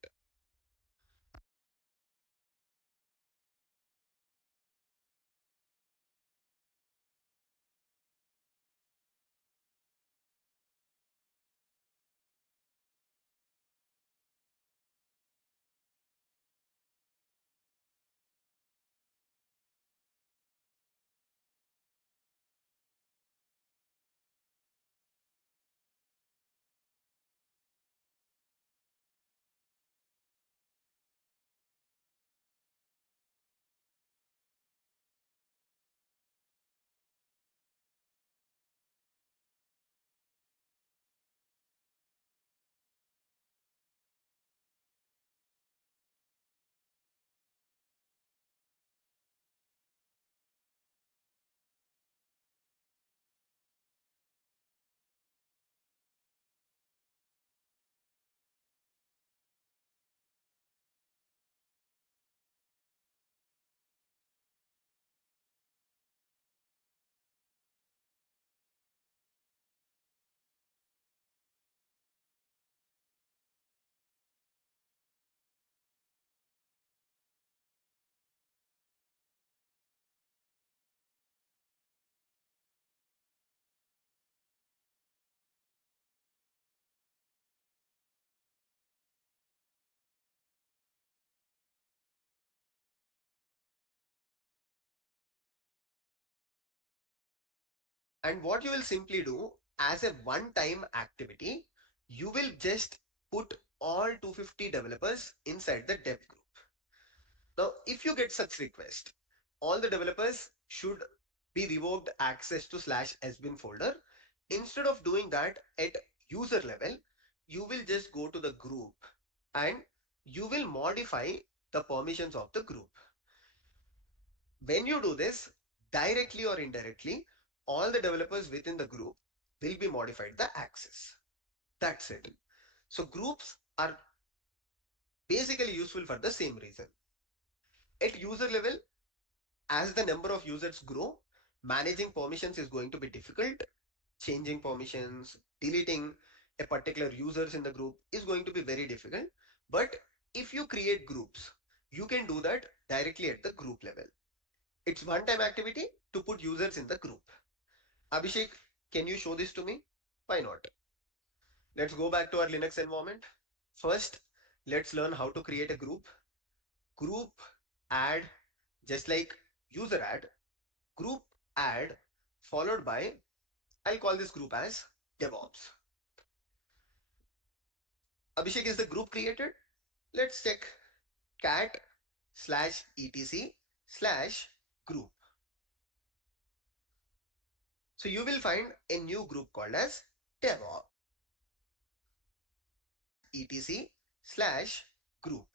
And what you will simply do as a one-time activity, you will just put all 250 developers inside the dev group. Now, if you get such request, all the developers should be revoked access to slash sbin folder. Instead of doing that at user level, you will just go to the group and you will modify the permissions of the group. When you do this, directly or indirectly, all the developers within the group will be modified the access. That's it. So groups are basically useful for the same reason. At user level, as the number of users grow, managing permissions is going to be difficult. Changing permissions, deleting a particular users in the group is going to be very difficult. But if you create groups, you can do that directly at the group level. It's one-time activity to put users in the group. Abhishek, can you show this to me? Why not? Let's go back to our Linux environment. First, let's learn how to create a group. Group add, just like user add, group add followed by, I'll call this group as DevOps. Abhishek, is the group created? Let's check cat slash etc slash group. So you will find a new group called as DevOps etc slash group.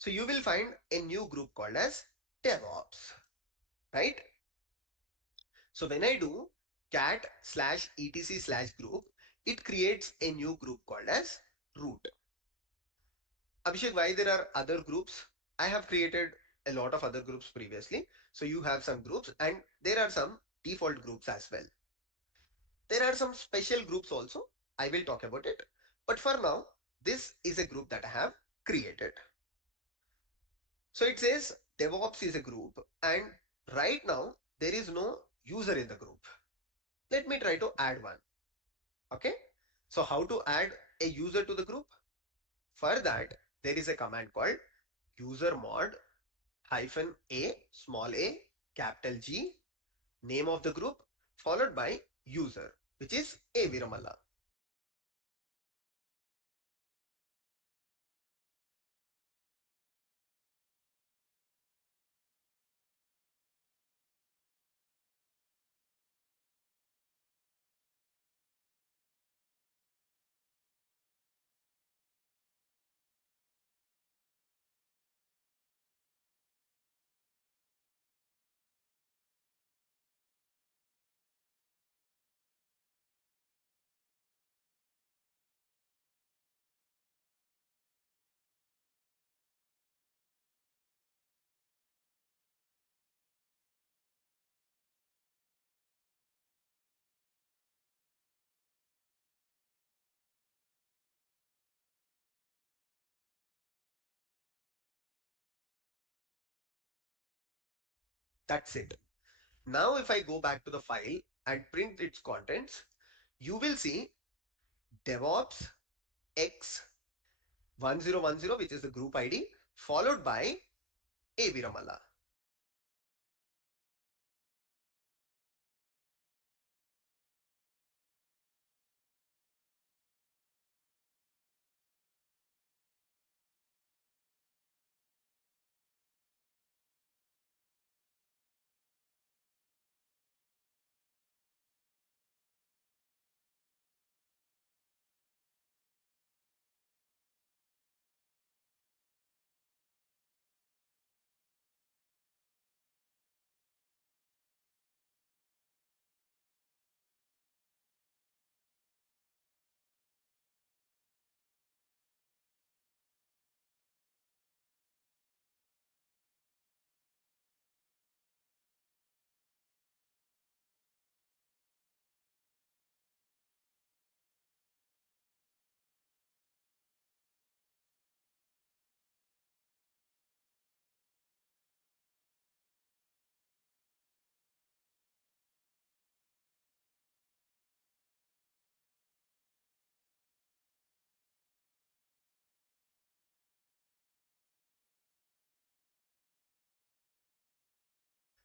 So you will find a new group called as DevOps, right? So when I do cat slash etc slash group, it creates a new group called as root. Abhishek, why there are other groups? I have created a lot of other groups previously. So you have some groups and there are some default groups as well. There are some special groups also. I will talk about it. But for now, this is a group that I have created. So it says DevOps is a group and right now there is no user in the group. Let me try to add one. Okay. So how to add a user to the group? For that, there is a command called user mod hyphen a small a capital G name of the group followed by user, which is a Viramala. That's it. Now if I go back to the file and print its contents, you will see DevOps X 1010, which is the group ID, followed by a Viramala.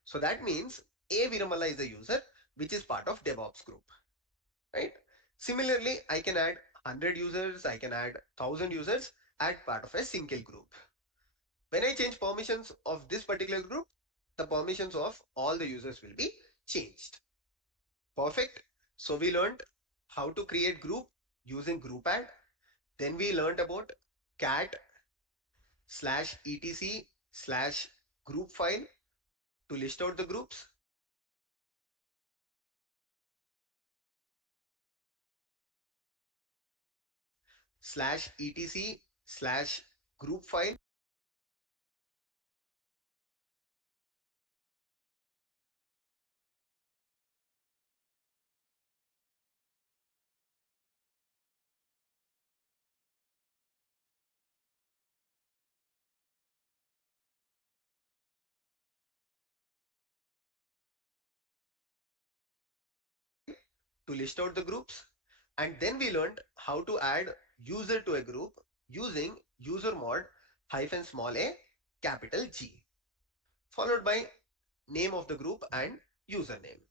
So that means a Viramala is a user which is part of DevOps group, right? Similarly, I can add 100 users, I can add 1000 users at part of a single group. When I change permissions of this particular group, the permissions of all the users will be changed. Perfect. So we learned how to create group using group add. Then we learned about cat slash etc slash group file to list out the groups. Slash etc slash group file to list out the groups. And then we learned how to add user to a group using user mod hyphen small a capital G followed by name of the group and username.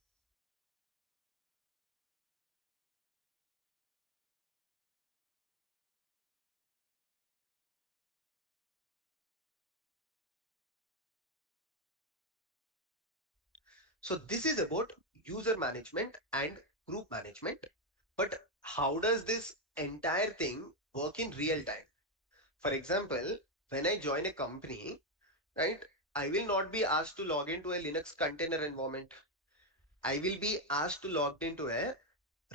So this is about user management and group management. But how does this entire thing work in real time? For example, when I join a company, right, I will not be asked to log into a Linux container environment. I will be asked to log into a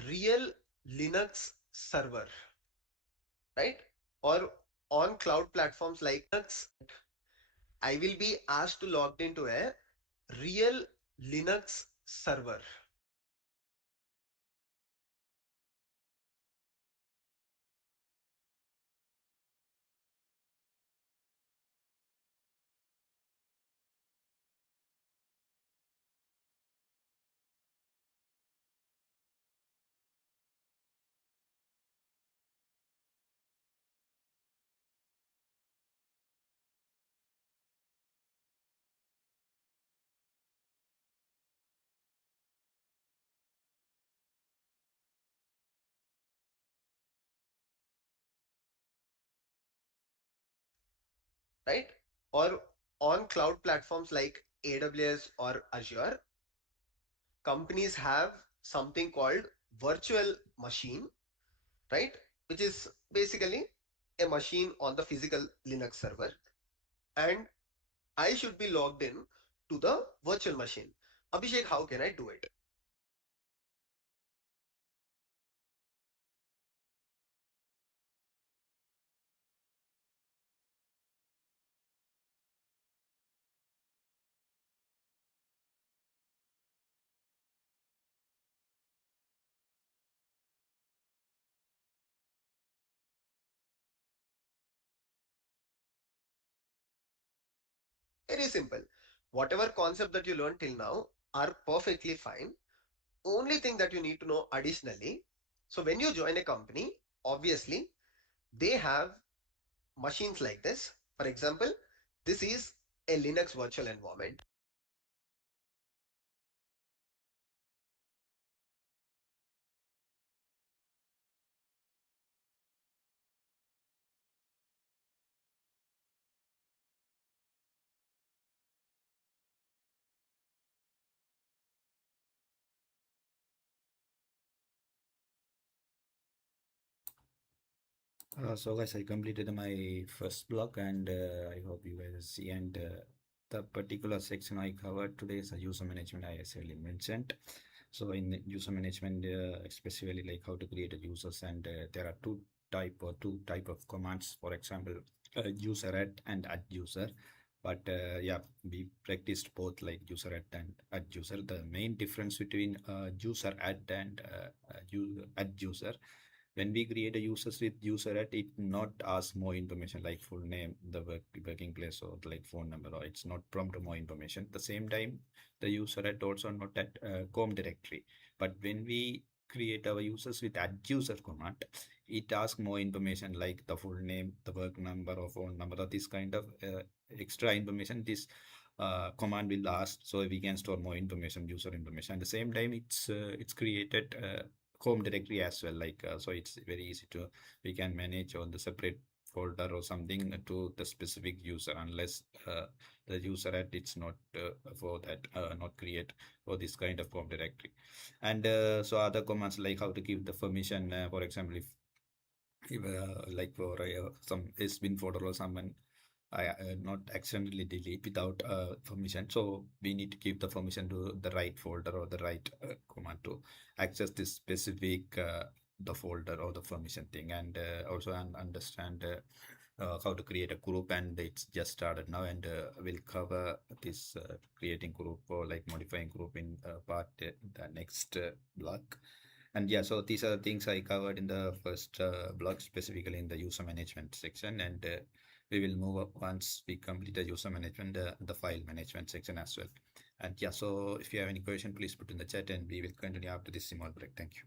real Linux server, right? Or on cloud platforms like Linux, I will be asked to log into a real Linux server, right? Or on cloud platforms like AWS or Azure, companies have something called virtual machine, right? Which is basically a machine on the physical Linux server. And I should be logged in to the virtual machine. Abhishek, how can I do it? Very simple. Whatever concept that you learned till now are perfectly fine. Only thing that you need to know additionally, so when you join a company, obviously they have machines like this. For example, this is a Linux virtual environment. So guys, I completed my first block and I hope you guys see and the particular section I covered today is a user management I actually mentioned. So in user management, especially like how to create a users and there are two type of commands. For example, user add and add user. But yeah, we practiced both like user add and add user. The main difference between user add and add user, when we create a users with user at, it not ask more information like full name, the working place, or like phone number, or it's not prompt more information. At the same time, the user at also not at com directory. But when we create our users with add user command, it asks more information like the full name, the work number or phone number, or this kind of extra information. This command will ask, so we can store more information, user information. At the same time, it's created home directory as well, like so it's very easy to, we can manage on the separate folder or something to the specific user, unless the user at it's not for that not create for this kind of home directory. And so other commands like how to give the permission, for example, if like for some is bin folder or someone I not accidentally delete without permission. So we need to give the permission to the right folder or the right command to access this specific the folder or the permission thing, and also understand how to create a group. And it's just started now, and we'll cover this creating group or like modifying group in part the next block. And yeah, so these are the things I covered in the first block, specifically in the user management section. And we will move up once we complete the user management, the file management section as well. And yeah, so if you have any question, please put in the chat and we will continue after this small break. Thank you.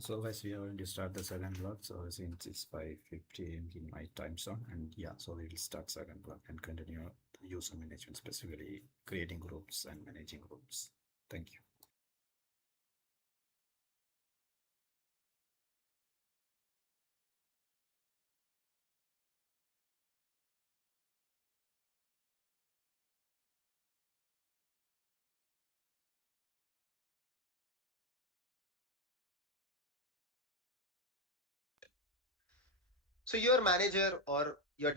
So guys, we are going to start the second block. So since it's 5:50 in my time zone, and yeah, so we will start second block and continue the user management, specifically creating groups and managing groups. Thank you. So your manager or your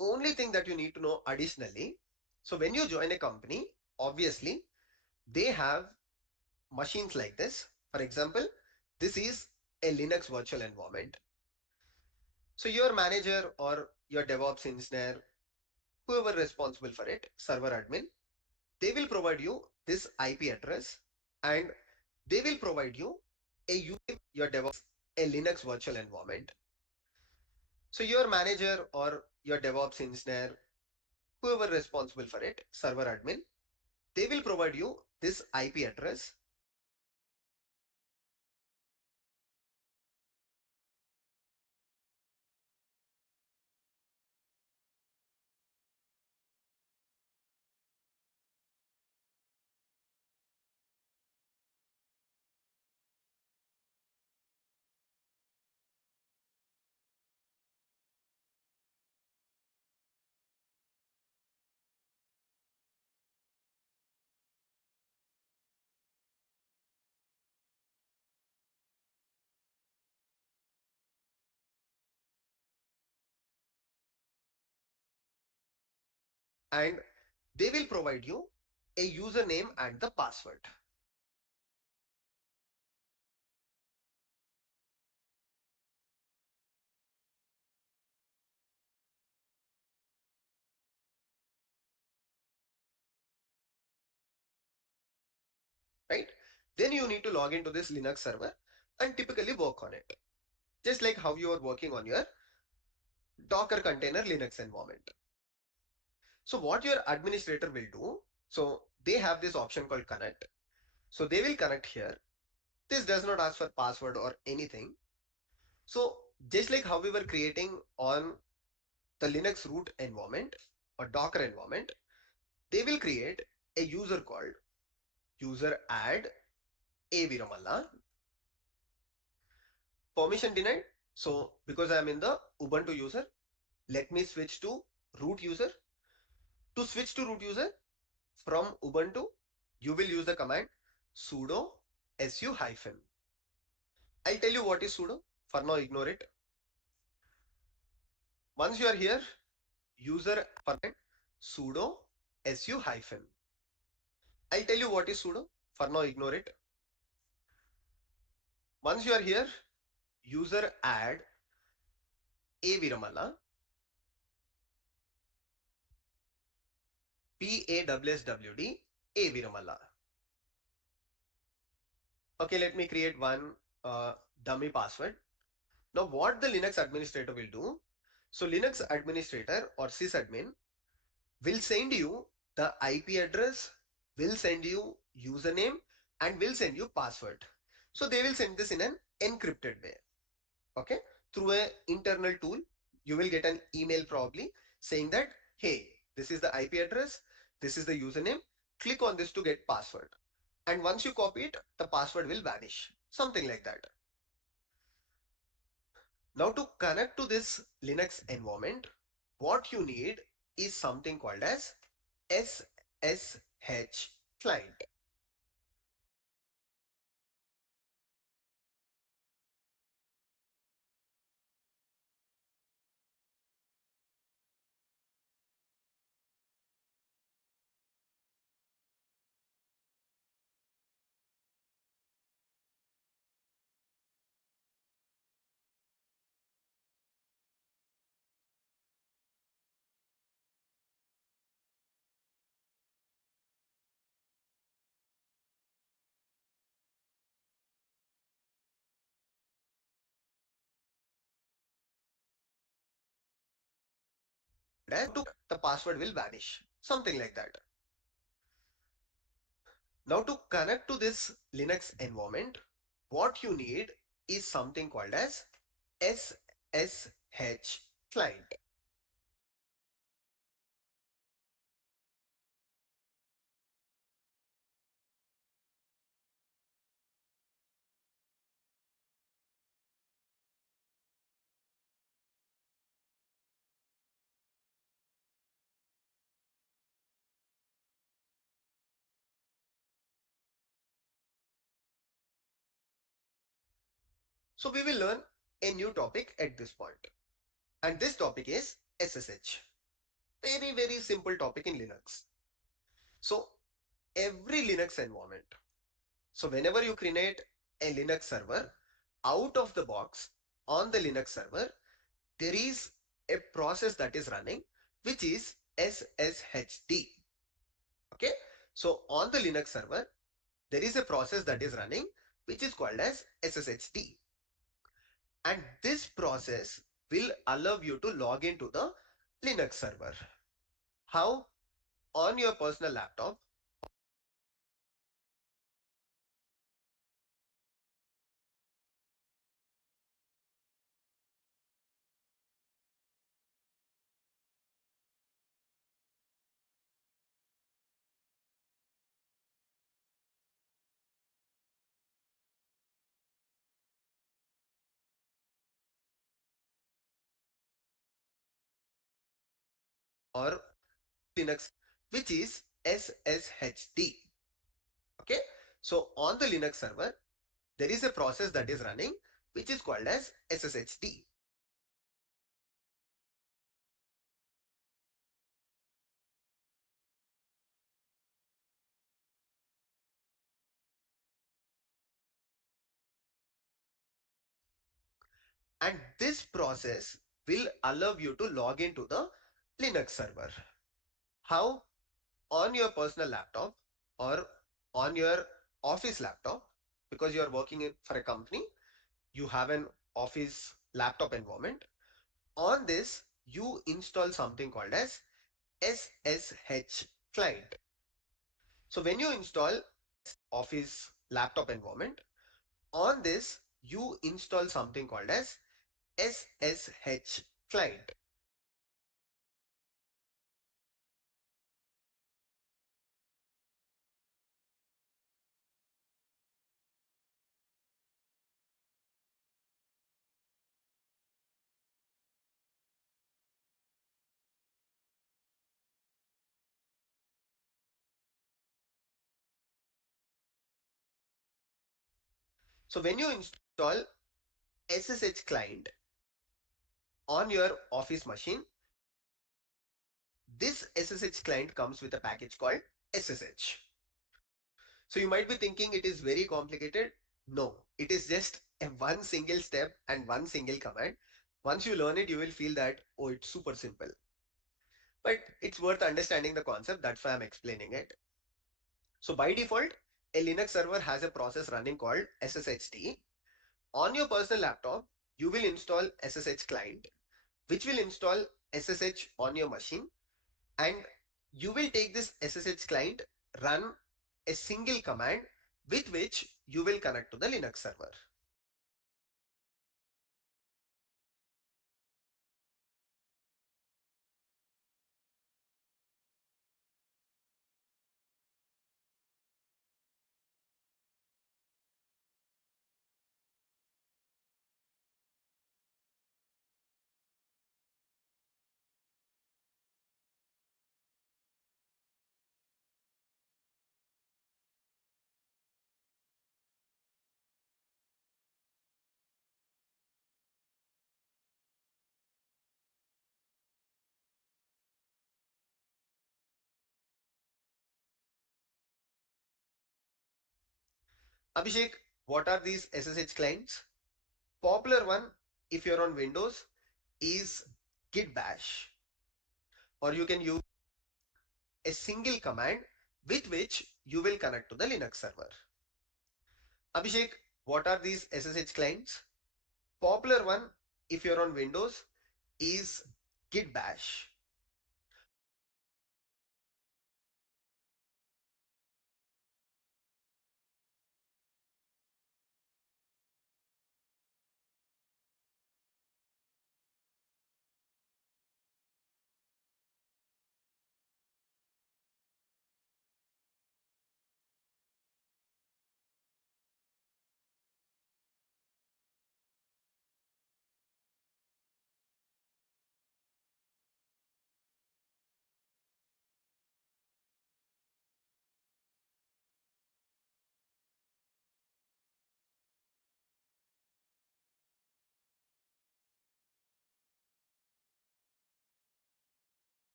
only thing that you need to know additionally. So when you join a company, obviously they have machines like this. For example, this is a Linux virtual environment. So your manager or your DevOps engineer, whoever responsible for it, server admin, they will provide you this IP address and they will provide you your DevOps a Linux virtual environment. So your manager or your DevOps engineer, whoever responsible for it, server admin, they will provide you this IP address and they will provide you a username and the password. Right? Then you need to log into this Linux server and typically work on it. Just like how you are working on your Docker container Linux environment. So what your administrator will do, so they have this option called connect. So they will connect here. This does not ask for password or anything. So just like how we were creating on the Linux root environment or Docker environment, they will create a user called user add a Viramalla. Permission denied. So because I am in the Ubuntu user, let me switch to root user. To switch to root user from Ubuntu, you will use the command sudo su hyphen. I'll tell you what is sudo. For now, ignore it. Once you are here, user sudo su hyphen. I'll tell you what is sudo. For now, ignore it. Once you are here, user add a Viramalla, PAWSWD, a Viramalla. Okay, let me create one dummy password. Now, what the Linux administrator will do? So, Linux administrator or sysadmin will send you the IP address, will send you username, and will send you password. So, they will send this in an encrypted way. Okay, through a internal tool, you will get an email probably saying that, hey, this is the IP address, this is the username, click on this to get password. And once you copy it, the password will vanish. Something like that. Now to connect to this Linux environment, what you need is something called as SSH client. And the password will vanish. Something like that. Now to connect to this Linux environment, what you need is something called as SSH client. So we will learn a new topic at this point. And this topic is SSH. Very, very simple topic in Linux. So every Linux environment. So whenever you create a Linux server, out of the box on the Linux server, there is a process that is running, which is SSHD. Okay. So on the Linux server, there is a process that is running, which is called as SSHD. And this process will allow you to log into the Linux server. How? On your personal laptop or Linux, which is SSHD. Okay. So on the Linux server, there is a process that is running, which is called as SSHD. And this process will allow you to log into the Linux server. How? On your personal laptop or on your office laptop, because you are working for a company, you have an office laptop environment. On this, you install something called as SSH client. So when you install office laptop environment, on this, you install something called as SSH client. So when you install SSH client on your office machine, this SSH client comes with a package called SSH. So you might be thinking it is very complicated. No, it is just a one single step and one single command. Once you learn it, you will feel that, oh, it's super simple. But it's worth understanding the concept. That's why I'm explaining it. So by default, a Linux server has a process running called SSHD. On your personal laptop, you will install SSH client, which will install SSH on your machine, and you will take this SSH client, run a single command with which you will connect to the Linux server. Abhishek, what are these SSH clients? Popular one, if you're on Windows, is git bash, or you can use a single command with which you will connect to the Linux server. Abhishek, what are these SSH clients? Popular one, if you're on Windows, is git bash.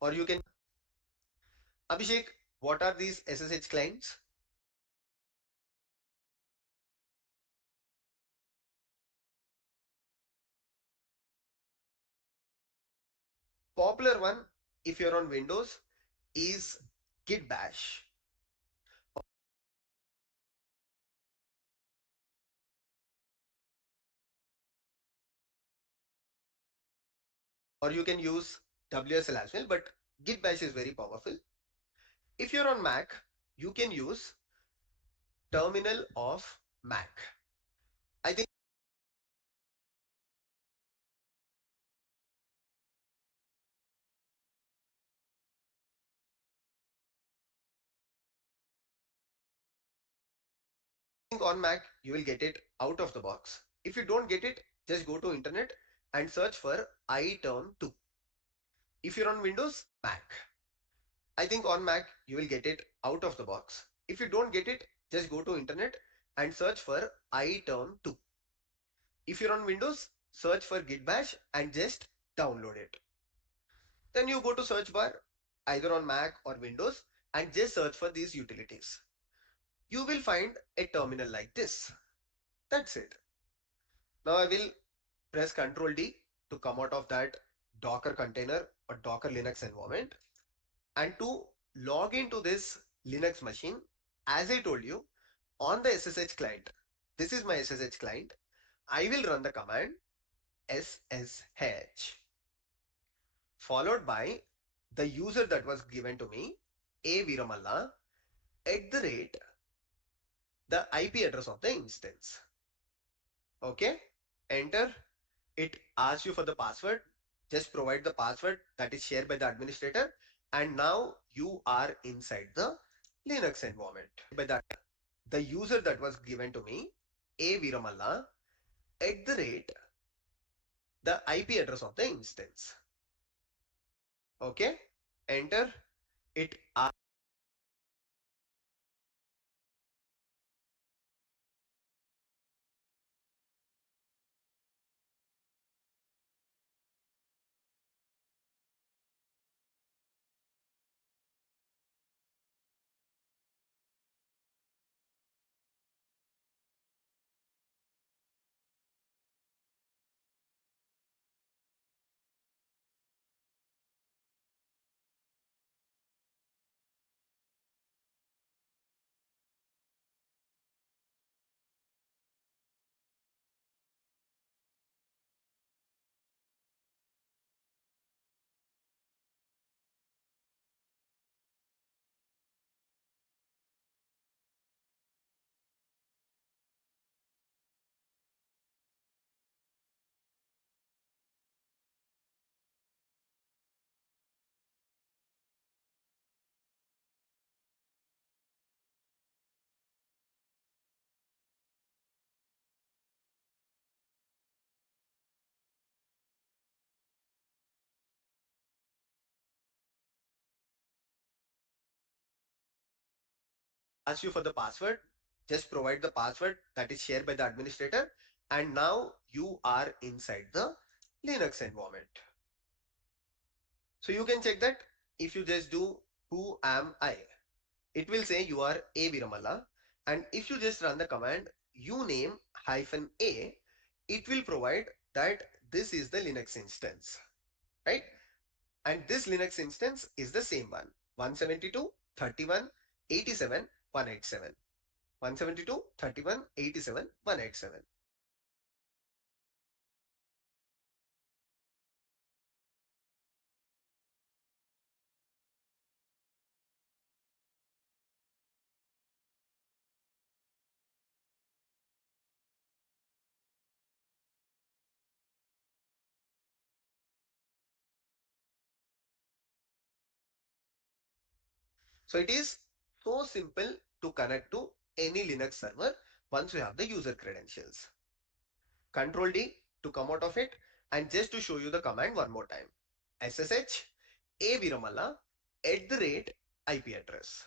or you can. Abhishek, what are these SSH clients? Popular one, if you're on Windows, is Git Bash, or you can use WSL as well, but Git Bash is very powerful. If you're on Mac, you can use Terminal of Mac. I think on Mac you will get it out of the box. If you don't get it, just go to internet and search for iTerm2. If you're on Windows, Mac. I think on Mac you will get it out of the box. If you don't get it, just go to internet and search for iTerm2. If you're on Windows, search for Git Bash and just download it. Then you go to search bar either on Mac or Windows and just search for these utilities. You will find a terminal like this. That's it. Now I will press Ctrl D to come out of that Docker container or Docker Linux environment. And to log into this Linux machine, as I told you, on the SSH client, this is my SSH client, I will run the command SSH followed by the user that was given to me, A Viramalla, at the rate the IP address of the instance. Okay, enter. It asks you for the password. Just provide the password that is shared by the administrator, and now you are inside the Linux environment. By that, the user that was given to me, A Viramalla, at the rate the IP address of the instance. Okay, enter. It asks you for the password. Just provide the password that is shared by the administrator, and now you are inside the Linux environment. So you can check that if you just do who am I, it will say you are A Viramalla, and if you just run the command uname -a, it will provide that this is the Linux instance, right? And this Linux instance is the same one, 172.31.87.187. 172.31.87.187. So it is so simple to connect to any Linux server once you have the user credentials. Control D to come out of it, and just to show you the command one more time. SSH A Viramalla @IP address.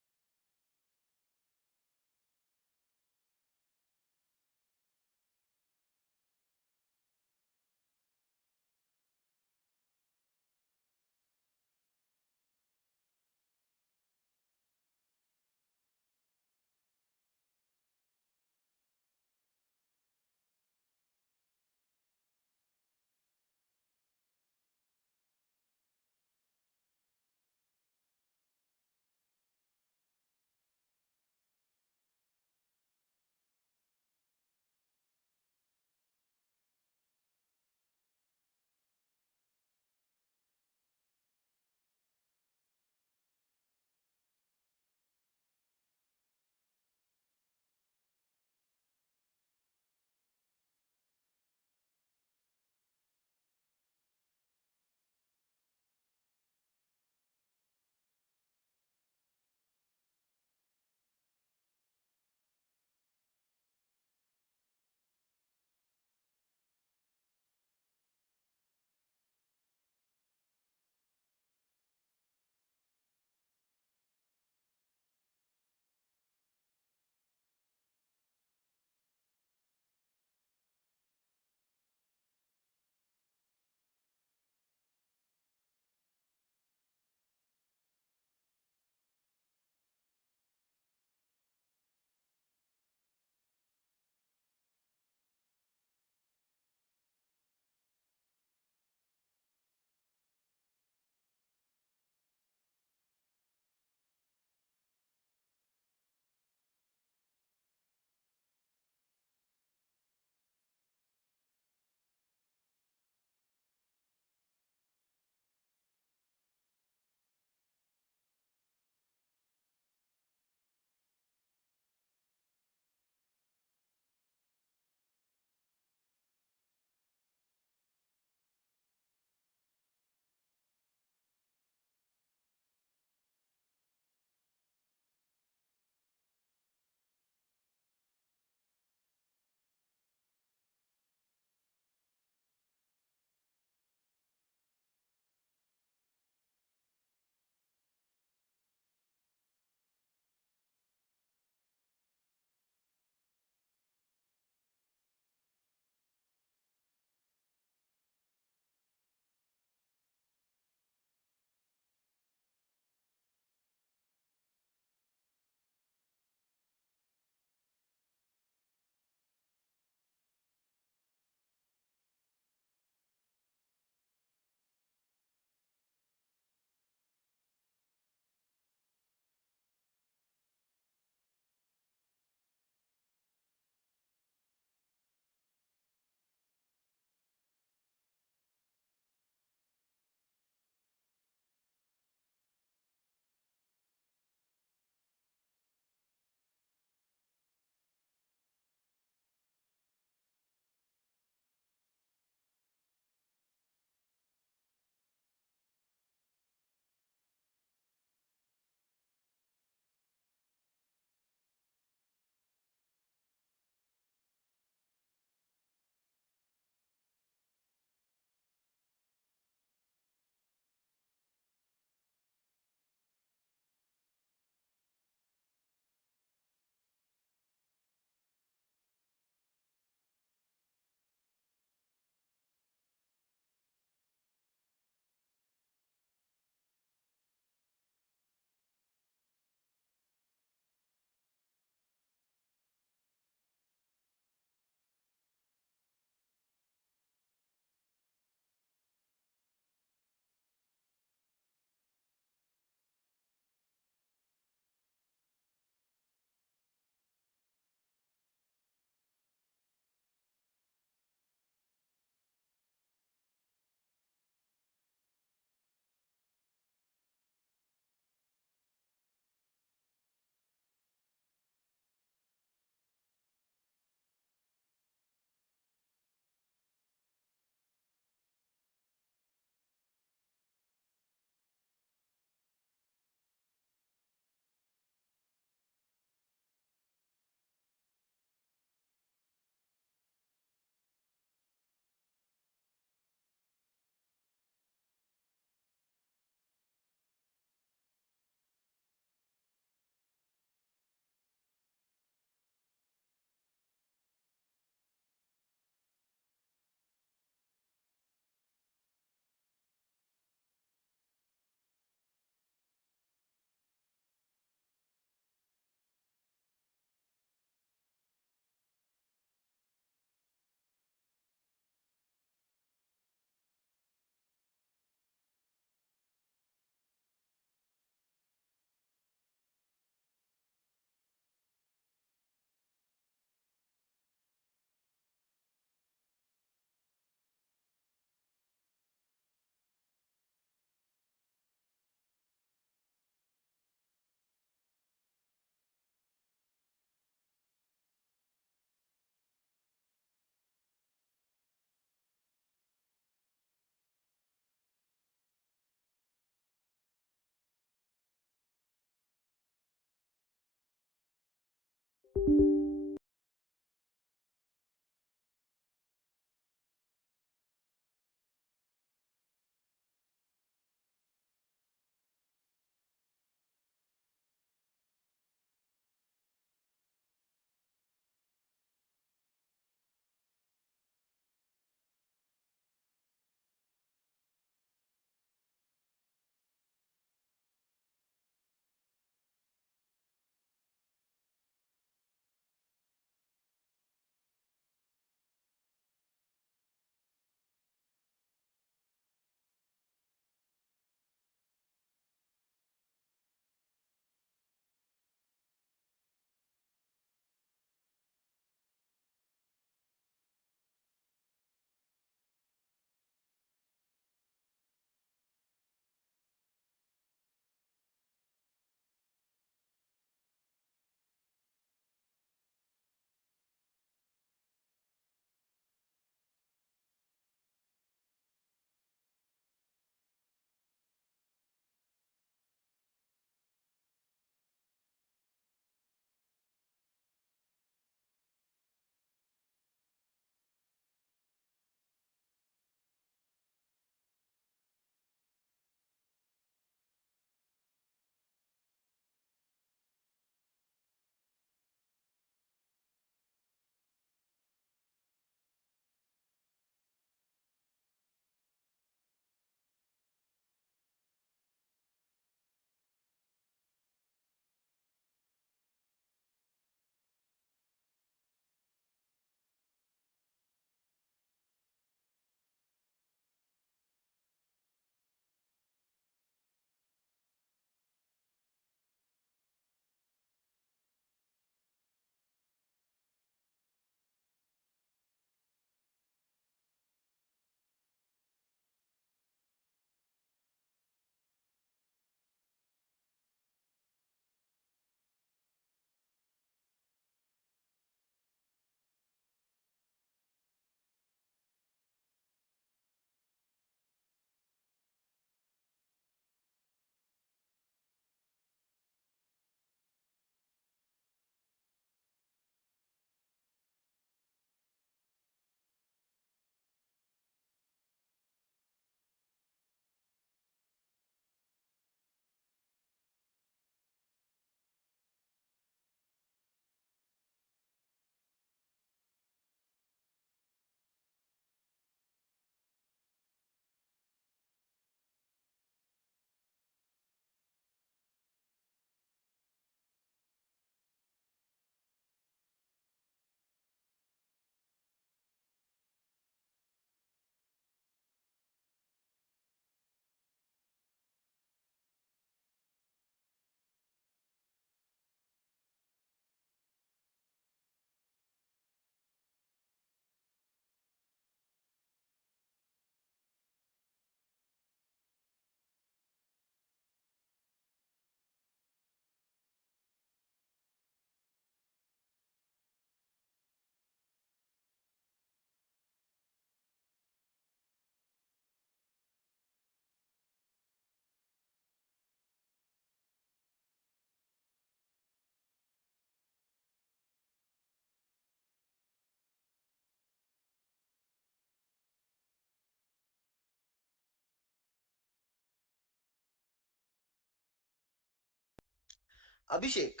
Abhishek,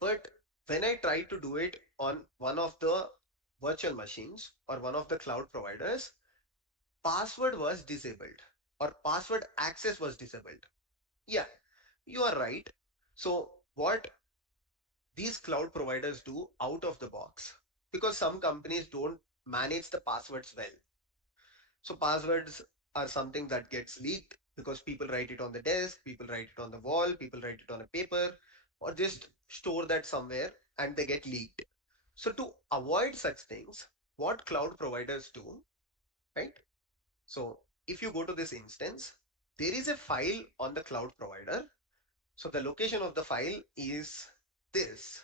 but when I try to do it on one of the virtual machines or one of the cloud providers, password was disabled or password access was disabled. Yeah, you are right. So, what these cloud providers do out of the box, because some companies don't manage the passwords well. So, passwords are something that gets leaked because people write it on the desk, people write it on the wall, people write it on a paper, or just store that somewhere and they get leaked. So, to avoid such things, what cloud providers do, right? So, if you go to this instance, there is a file on the cloud provider. So, the location of the file is this.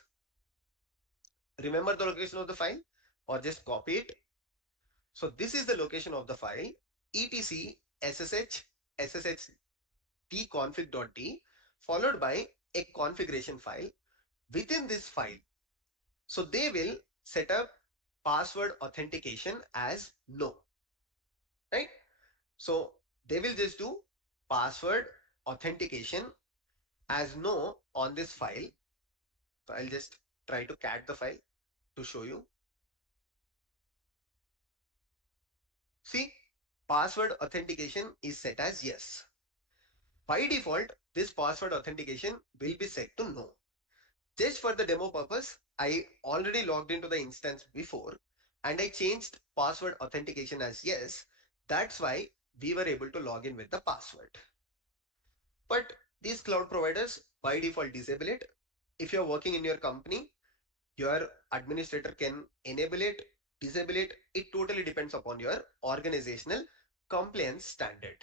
Remember the location of the file or just copy it. So, this is the location of the file etc ssh dconfig.d followed by a configuration file within this file. So, they will set up password authentication as no, right? So they will just do password authentication as no on this file. So I'll just try to cat the file to show you. See, password authentication is set as yes. By default, this password authentication will be set to no. Just for the demo purpose, I already logged into the instance before and I changed password authentication as yes. That's why we were able to log in with the password. But these cloud providers by default disable it. If you're working in your company, your administrator can enable it, disable it. It totally depends upon your organizational compliance standard,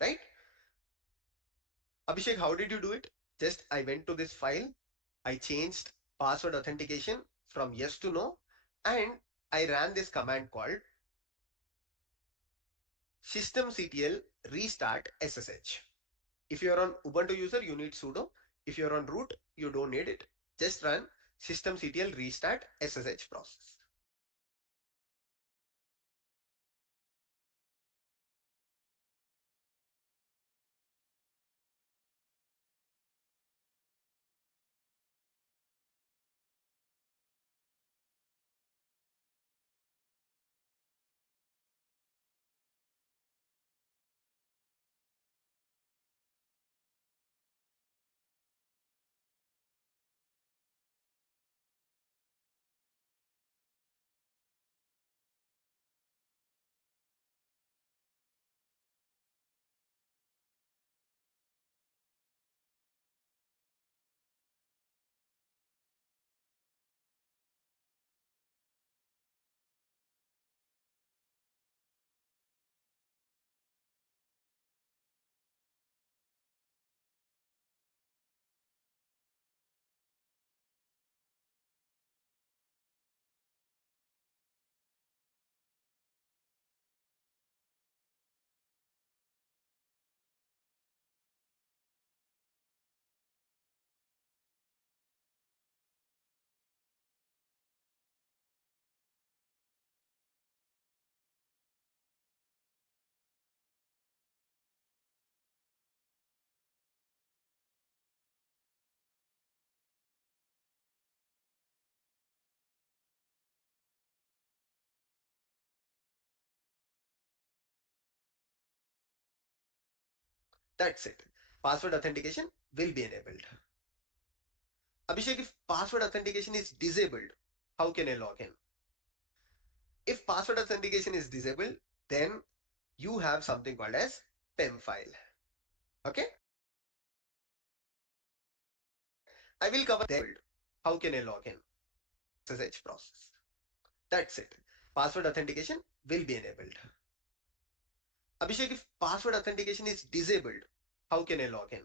right? Abhishek, how did you do it? Just I went to this file, I changed password authentication from yes to no, and I ran this command called systemctl restart ssh. If you're on Ubuntu user, you need sudo. If you're on root, you don't need it. Just run systemctl restart ssh process. That's it. Password authentication will be enabled. Abhishek, if password authentication is disabled, how can I log in? If password authentication is disabled, then you have something called as PEM file. Okay? I will cover that. How can I log in? SSH process. That's it. Password authentication will be enabled. Abhishek, if password authentication is disabled, how can I log in?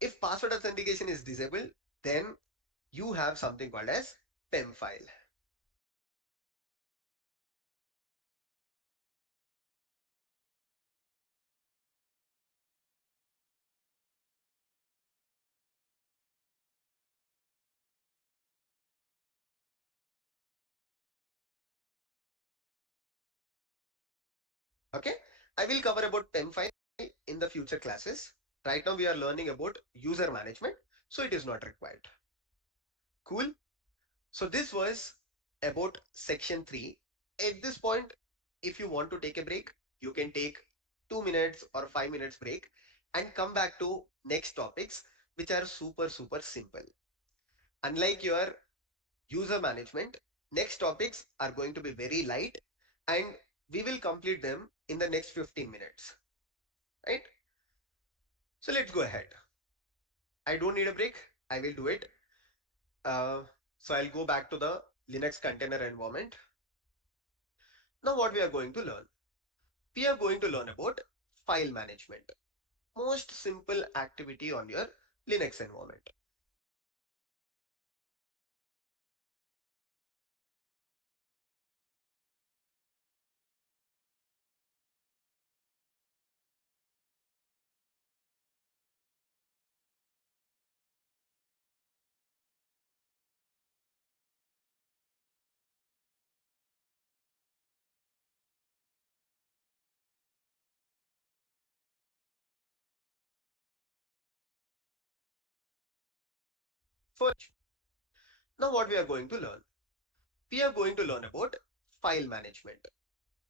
If password authentication is disabled, then you have something called as PEM file. Okay, I will cover about PEM file in the future classes. Right now we are learning about user management, so it is not required. Cool. So this was about section 3. At this point, if you want to take a break, you can take 2 minutes or 5 minutes break and come back to next topics, which are super simple. Unlike your user management, next topics are going to be very light and we will complete them in the next 15 minutes, right? So let's go ahead. I don't need a break. I will do it. Uh, so I'll go back to the Linux container environment. Now what we are going to learn? We are going to learn about file management. Most simple activity on your Linux environment. First, now what we are going to learn? We are going to learn about file management.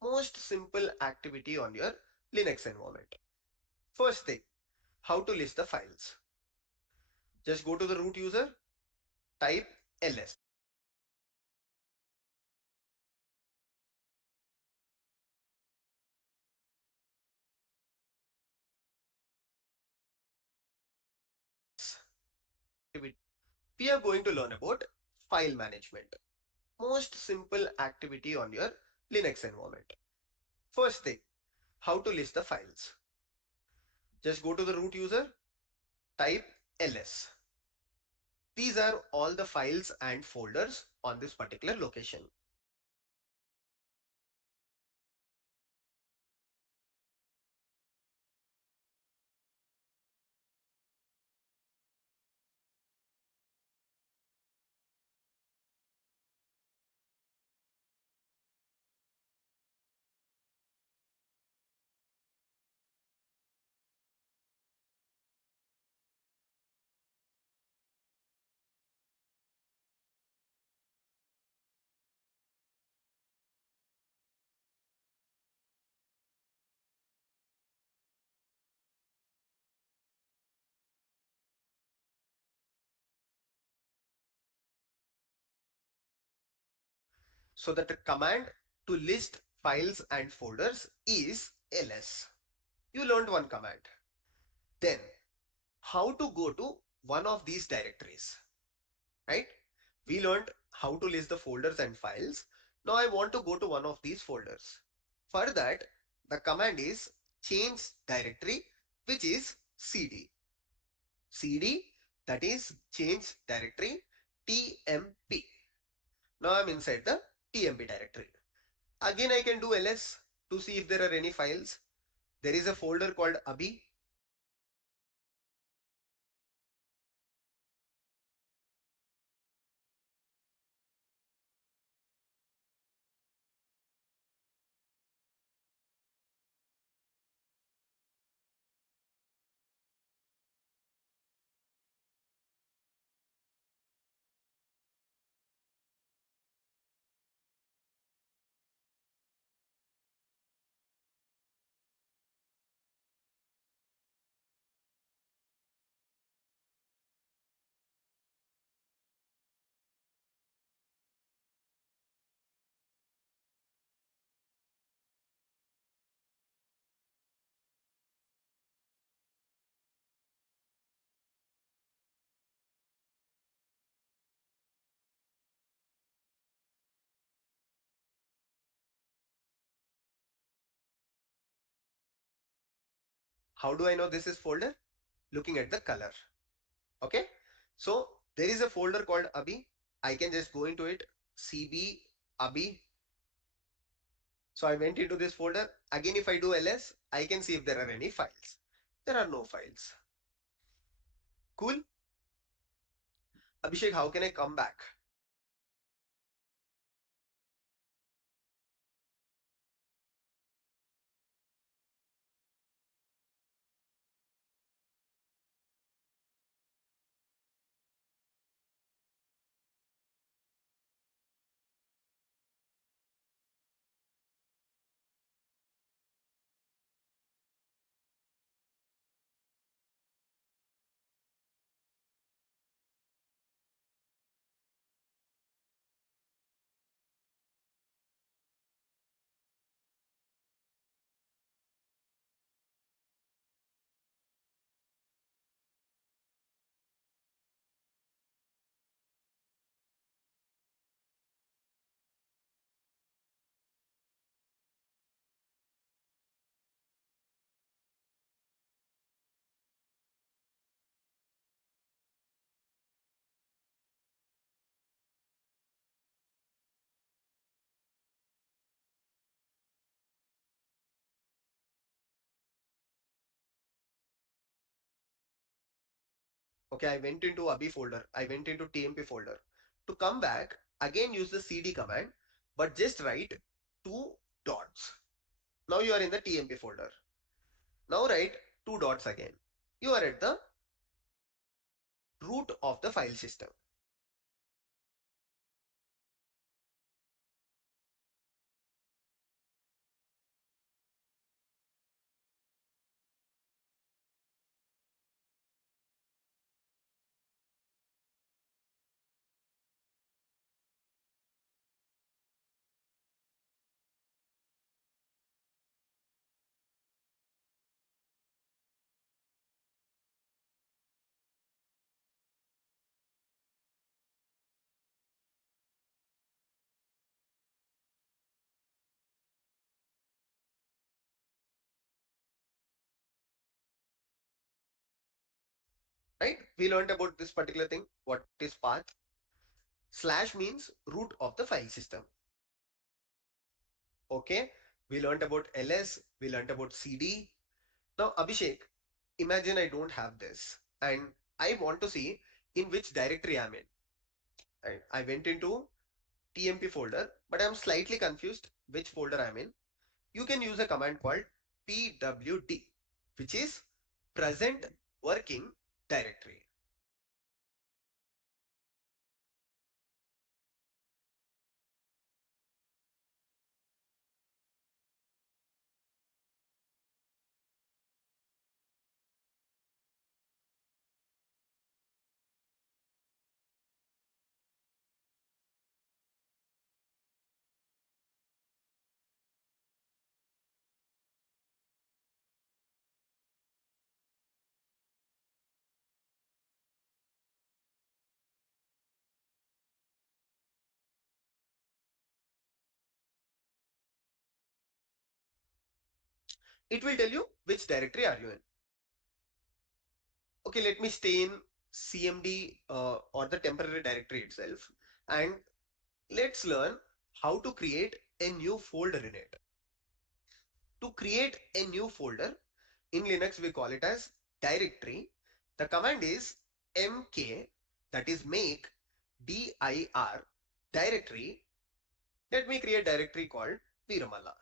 Most simple activity on your Linux environment. First thing, how to list the files. Just go to the root user, type ls. We are going to learn about file management. Most simple activity on your Linux environment. First thing, how to list the files. Just go to the root user, type ls. These are all the files and folders on this particular location. So that the command to list files and folders is ls. You learned one command. Then how to go to one of these directories, right? We learned how to list the folders and files. Now I want to go to one of these folders. For that, the command is change directory, which is cd. cd, that is change directory, tmp. Now I'm inside the tmp directory. Again, I can do ls to see if there are any files. There is a folder called abhi. How do I know this is folder? Looking at the color. Okay. So There is a folder called Abhi. I can just go into it, CB Abhi. So I went into this folder. Again, if I do ls, I can see if there are any files. There are no files. Cool. Abhishek, how can I come back? Okay, I went into Abhi folder. I went into TMP folder. To come back, again use the CD command, but just write two dots. Now you are in the TMP folder. Now write two dots again. You are at the root of the file system. Right? We learned about this particular thing. What is path? Slash means root of the file system. Okay. We learned about ls. We learned about cd. Now, Abhishek, imagine I don't have this and I want to see in which directory I'm in. Right? I went into TMP folder, but I'm slightly confused which folder I'm in. You can use a command called pwd, which is present working directory. It will tell you which directory are you in. Okay, let me stay in CMD or the temporary directory itself, and let's learn how to create a new folder in it. To create a new folder in Linux, we call it as directory. The command is mk, that is make dir directory. Let me create directory called Viramala.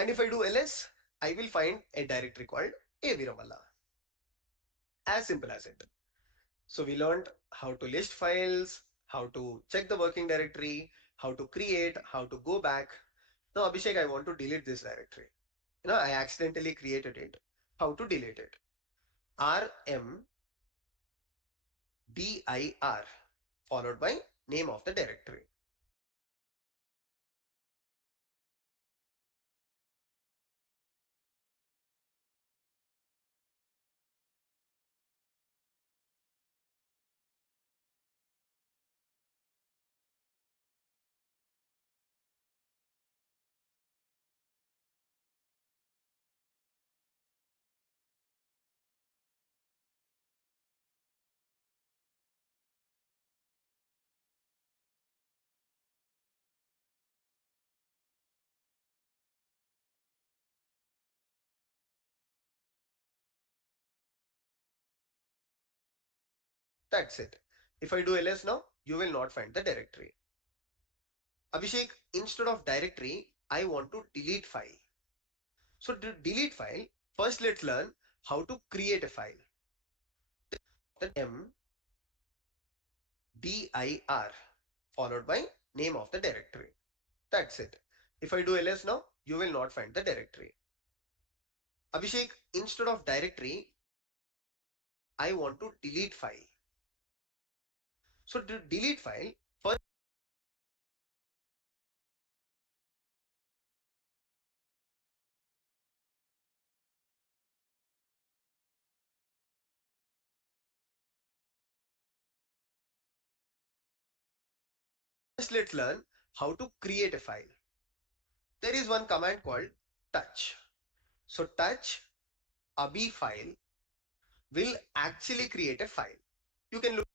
And if I do ls, I will find a directory called A Viramalla. As simple as it. So we learned how to list files, how to check the working directory, how to create, how to go back. Now, Abhishek, I want to delete this directory. I accidentally created it. How to delete it? RMDIR followed by name of the directory. That's it. If I do ls now, you will not find the directory. Abhishek, instead of directory, I want to delete file. So to delete file, first let's learn how to create a file. The MDIR followed by name of the directory. That's it. If I do ls now, you will not find the directory. Abhishek, instead of directory, I want to delete file. So to delete file, first let's learn how to create a file. There is one command called touch. So touch abhi file will actually create a file. You can look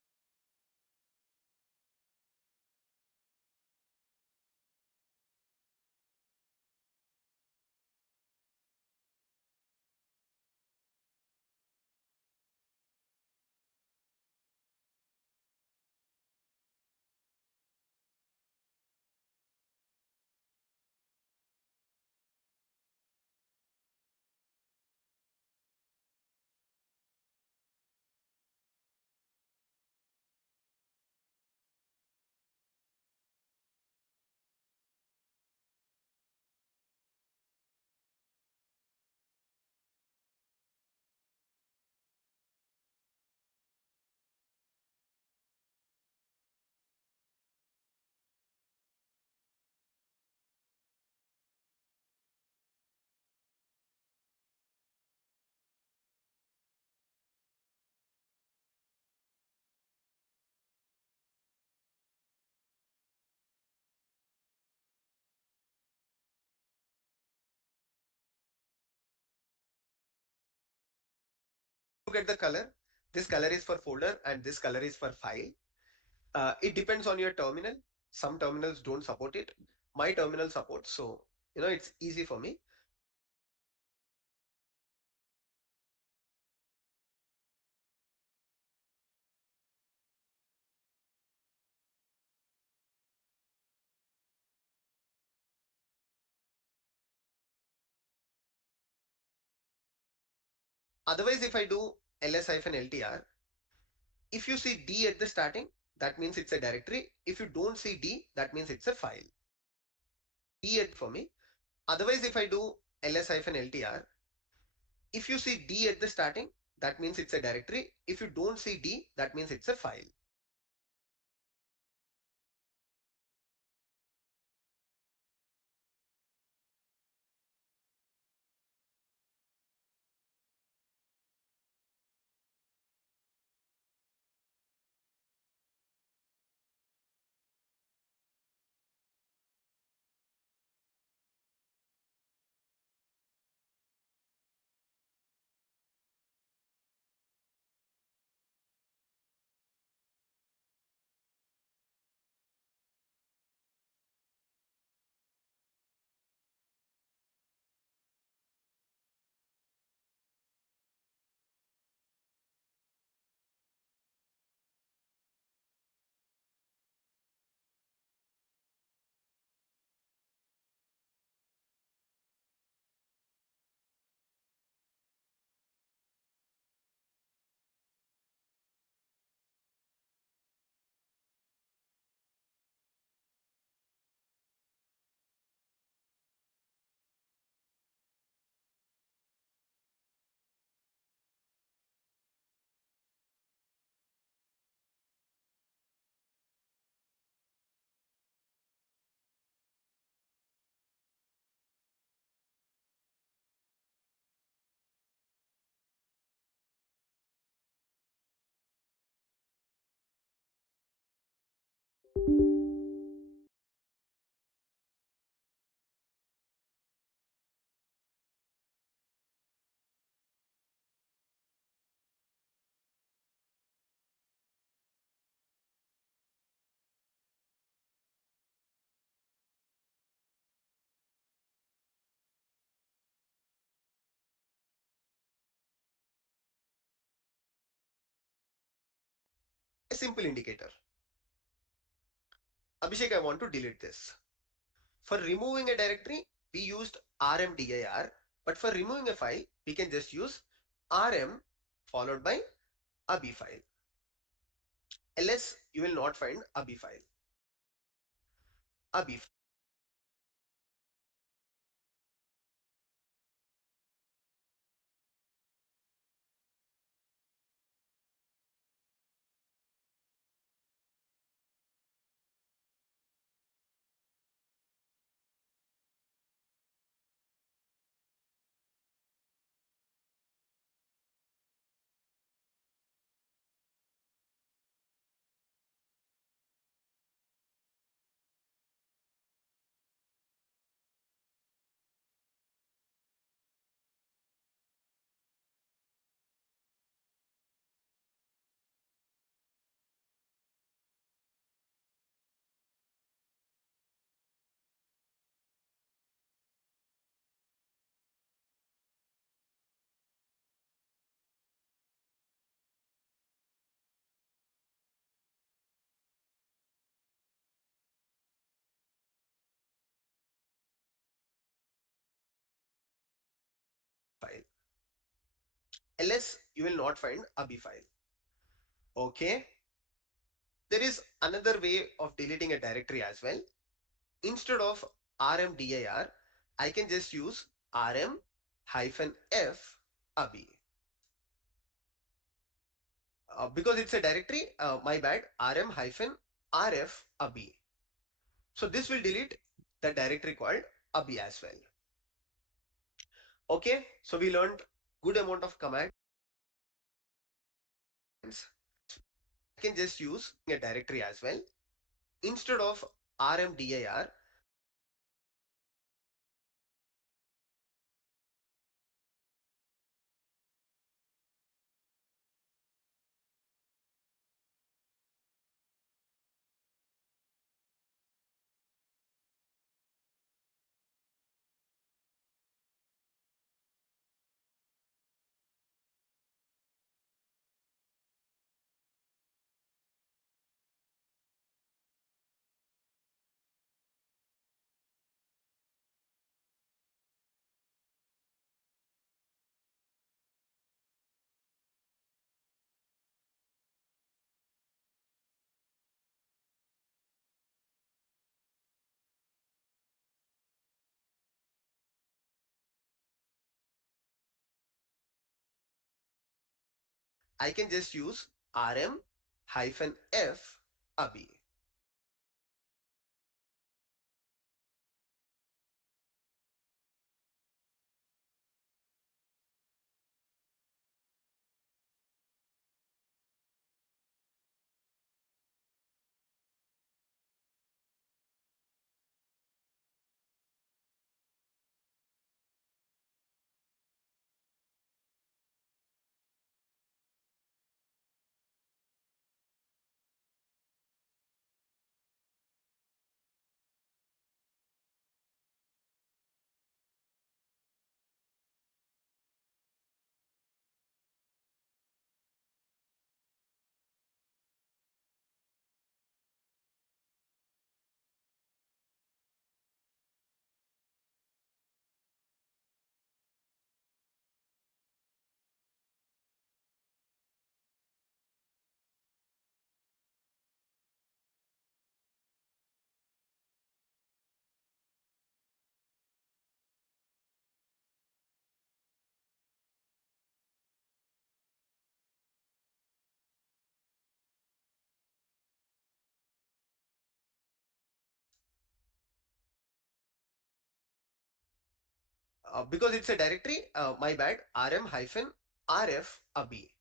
at the color. This color is for folder and this color is for file. It depends on your terminal. Some terminals don't support it. My terminal supports, so it's easy for me. Otherwise, if I do ls-ltr, if you see D at the starting, that means it's a directory. If you don't see D, that means it's a file. D at for me. Otherwise, if I do ls-ltr, if you see D at the starting, that means it's a directory. If you don't see D, that means it's a file. a simple indicator. Abhishek, I want to delete this. For removing a directory, we used rmdir, but for removing a file, we can just use rm followed by abi file. Ls, you will not find abi file. Abi file. Ls, you will not find abi file. Okay. There is another way of deleting a directory as well. Instead of rmdir, I can just use rm -f abi. Because it's a directory, my bad, rm-rf abi. So this will delete the directory called abi as well. Okay, so we learned good amount of commands. I can just use a directory as well. Instead of rmdir, I can just use rm-f abi. Because it's a directory, my bad, rm-rf abi.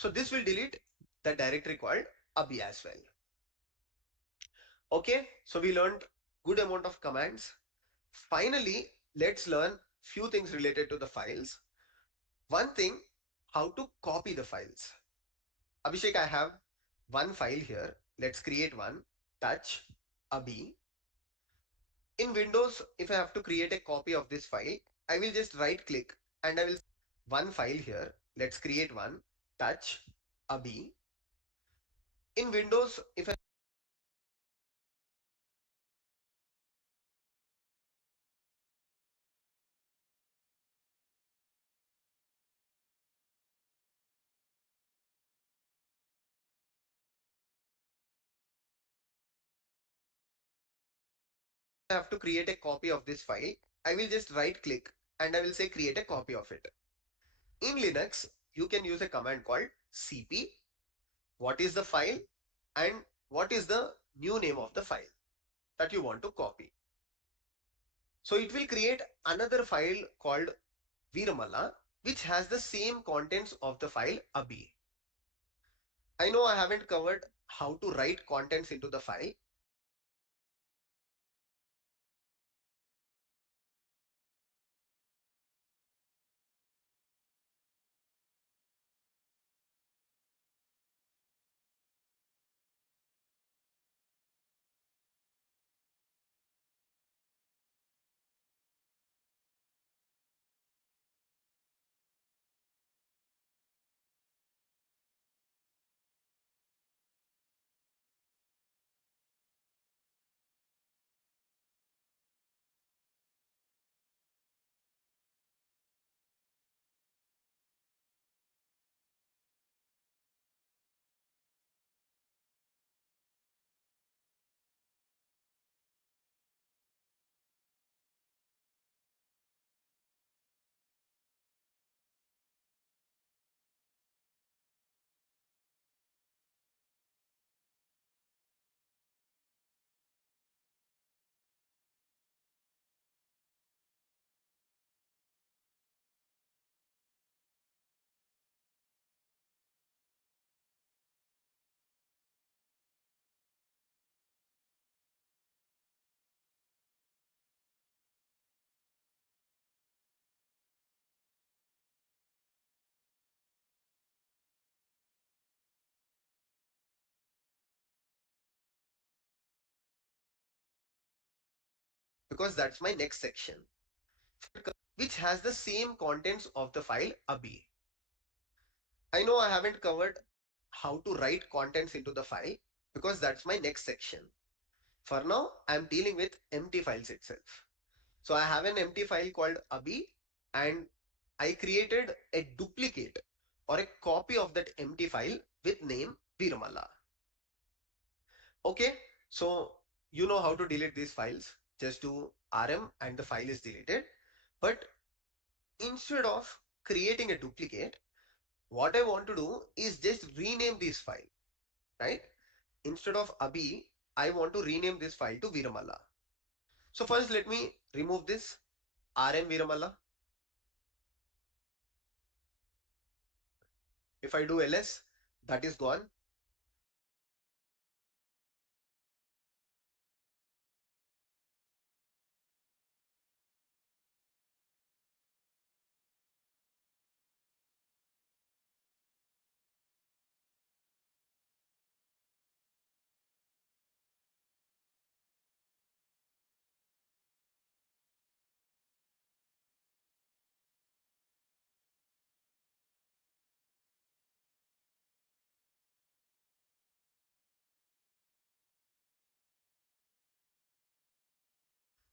So this will delete the directory called abhi as well. Okay, so we learned good amount of commands. Finally, let's learn few things related to the files. One thing, how to copy the files. Abhishek, I have one file here. Let's create one. Touch abhi. In Windows, if I have to create a copy of this file, I will just right click and I will one file here. Let's create one. Touch abhi. In Windows, if I have to create a copy of this file, I will just right click and I will say create a copy of it. In Linux, you can use a command called cp. What is the file and what is the new name of the file that you want to copy. So it will create another file called Viramala, which has the same contents of the file abhi. I know I haven't covered how to write contents into the file. Because that's my next section, which has the same contents of the file abhi. I know I haven't covered how to write contents into the file because that's my next section. For now, I'm dealing with empty files itself. So I have an empty file called abhi and I created a duplicate or a copy of that empty file with name Viramala. Okay, so you know how to delete these files. Just do rm and the file is deleted. But instead of creating a duplicate, what I want to do is just rename this file, right? Instead of abhi, I want to rename this file to Viramala. So first let me remove this rm Viramala. If I do ls, that is gone.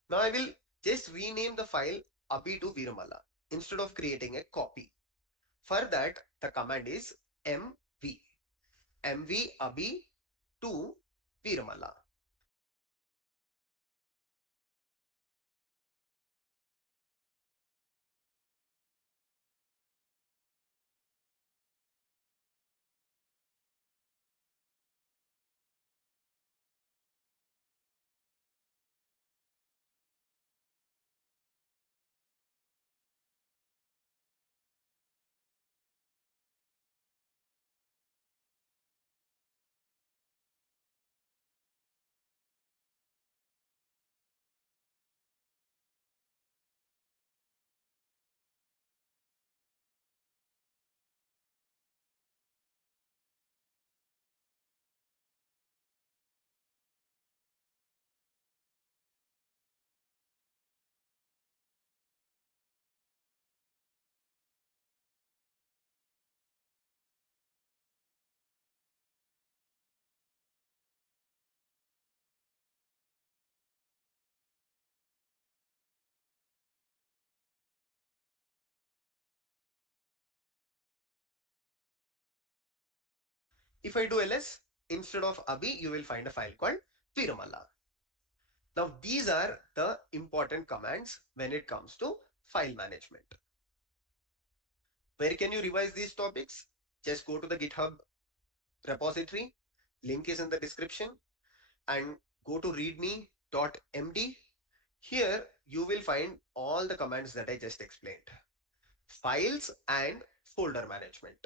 Now I will just rename the file abhi to Viramala instead of creating a copy. For that, the command is mv, mv abhi to Viramala. If I do ls, instead of Abhi, you will find a file called Viramala. Now, these are the important commands when it comes to file management. Where can you revise these topics? Just go to the GitHub repository. Link is in the description, and go to readme.md. Here you will find all the commands that I just explained. Files and folder management.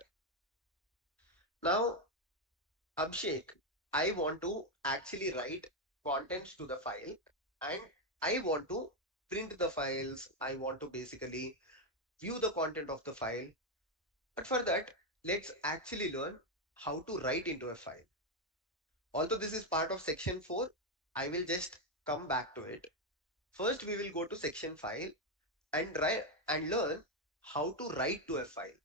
Now, Abhishek, I want to actually write contents to the file, and I want to print the files. I want to basically view the content of the file. But for that, let's actually learn how to write into a file. Although this is part of section 4, I will just come back to it. First, we will go to section file and write and learn how to write to a file.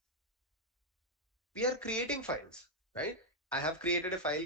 We are creating files, right? I have created a file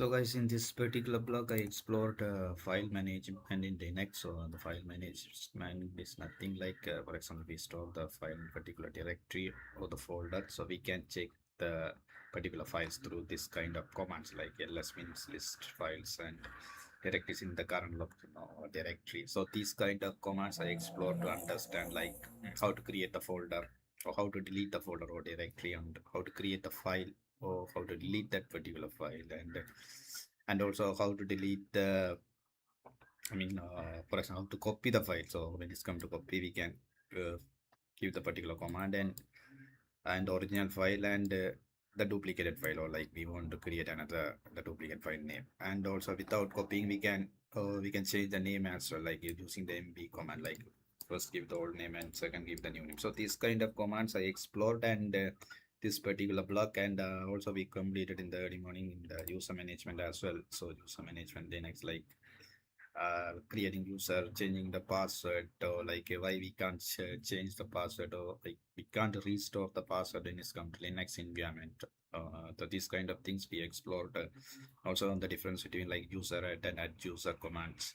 So guys, in this particular blog, I explored file management in Linux. So the file management is nothing like, for example, we store the file in particular directory or the folder. So we can check the particular files through this kind of commands like ls means list files and directories in the current directory. So these kind of commands I explore to understand like how to create the folder or how to delete the folder or directory and how to create the file or how to delete that particular file and also how to delete the for example how to copy the file. So when it's come to copy we can uh, give the particular command and original file and the duplicated file, or like we want to create another the duplicate file name. And also without copying we can change the name as well, like using the mb command, like first give the old name and second give the new name. So these kind of commands I explored and this particular block, and also we completed in the early morning in the user management as well. So user management Linux, like creating user, changing the password, or like why we can't change the password, or like we can't restore the password in this Linux environment. So these kind of things we explored. Also on the difference between like user and add user commands.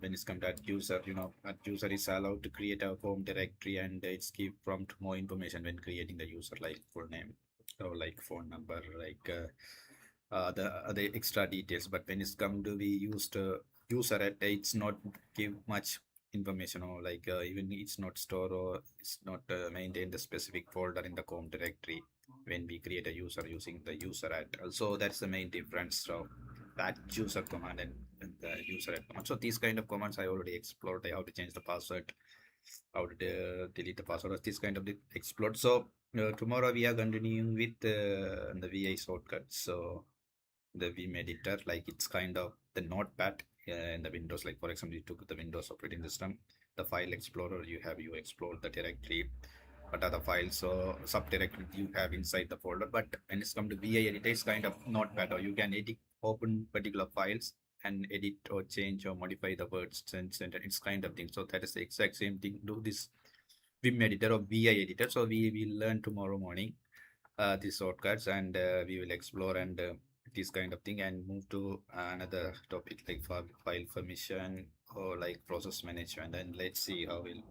When it's come to add user, add user is allowed to create a home directory and it's give prompt more information when creating the user, like full name or like phone number, like the extra details. But when it's come to be used user at, it's not give much information, or like even it's not store or it's not maintain the specific folder in the home directory when we create a user using the user at. So that's the main difference. So that user command and the user at command. So these kind of commands I already explored, like how to change the password, how to delete the password, this kind of explored. So tomorrow we are continuing with the VI shortcuts. So the Vim editor, like it's kind of the notepad in the Windows. Like for example, you took the Windows operating system, the file explorer, you explore the directory, what are the files or subdirectory you have inside the folder. But when it's come to VI editor, it's kind of notepad, or you can edit open particular files and edit or change or modify the words and sentence. It's kind of thing. So that is the exact same thing. Do this Vim editor or VI editor. So we will learn tomorrow morning these shortcuts, and we will explore and this kind of thing and move to another topic like file permission or like process management. And let's see how we'll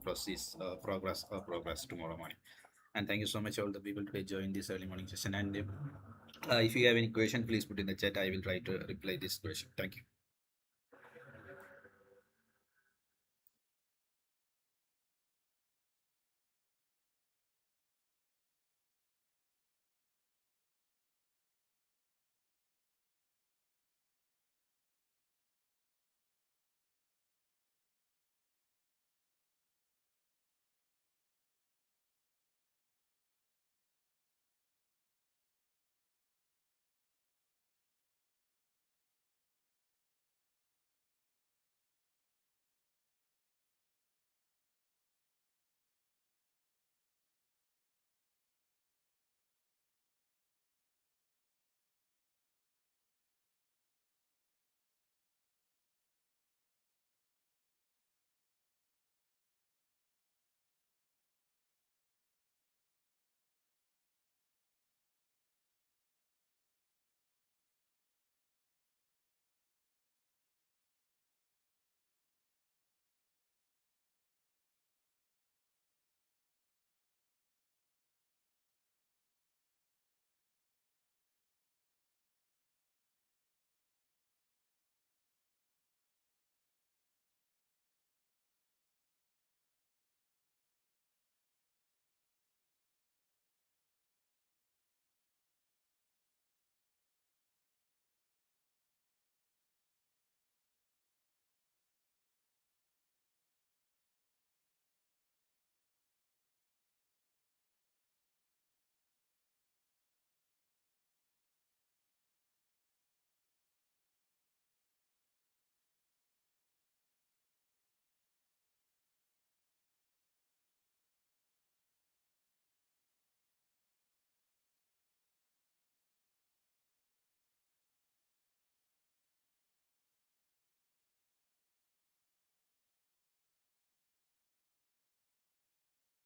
progress tomorrow morning. And thank you so much all the people today join this early morning session. And if you have any question, please put in the chat. I will try to reply this question. Thank you.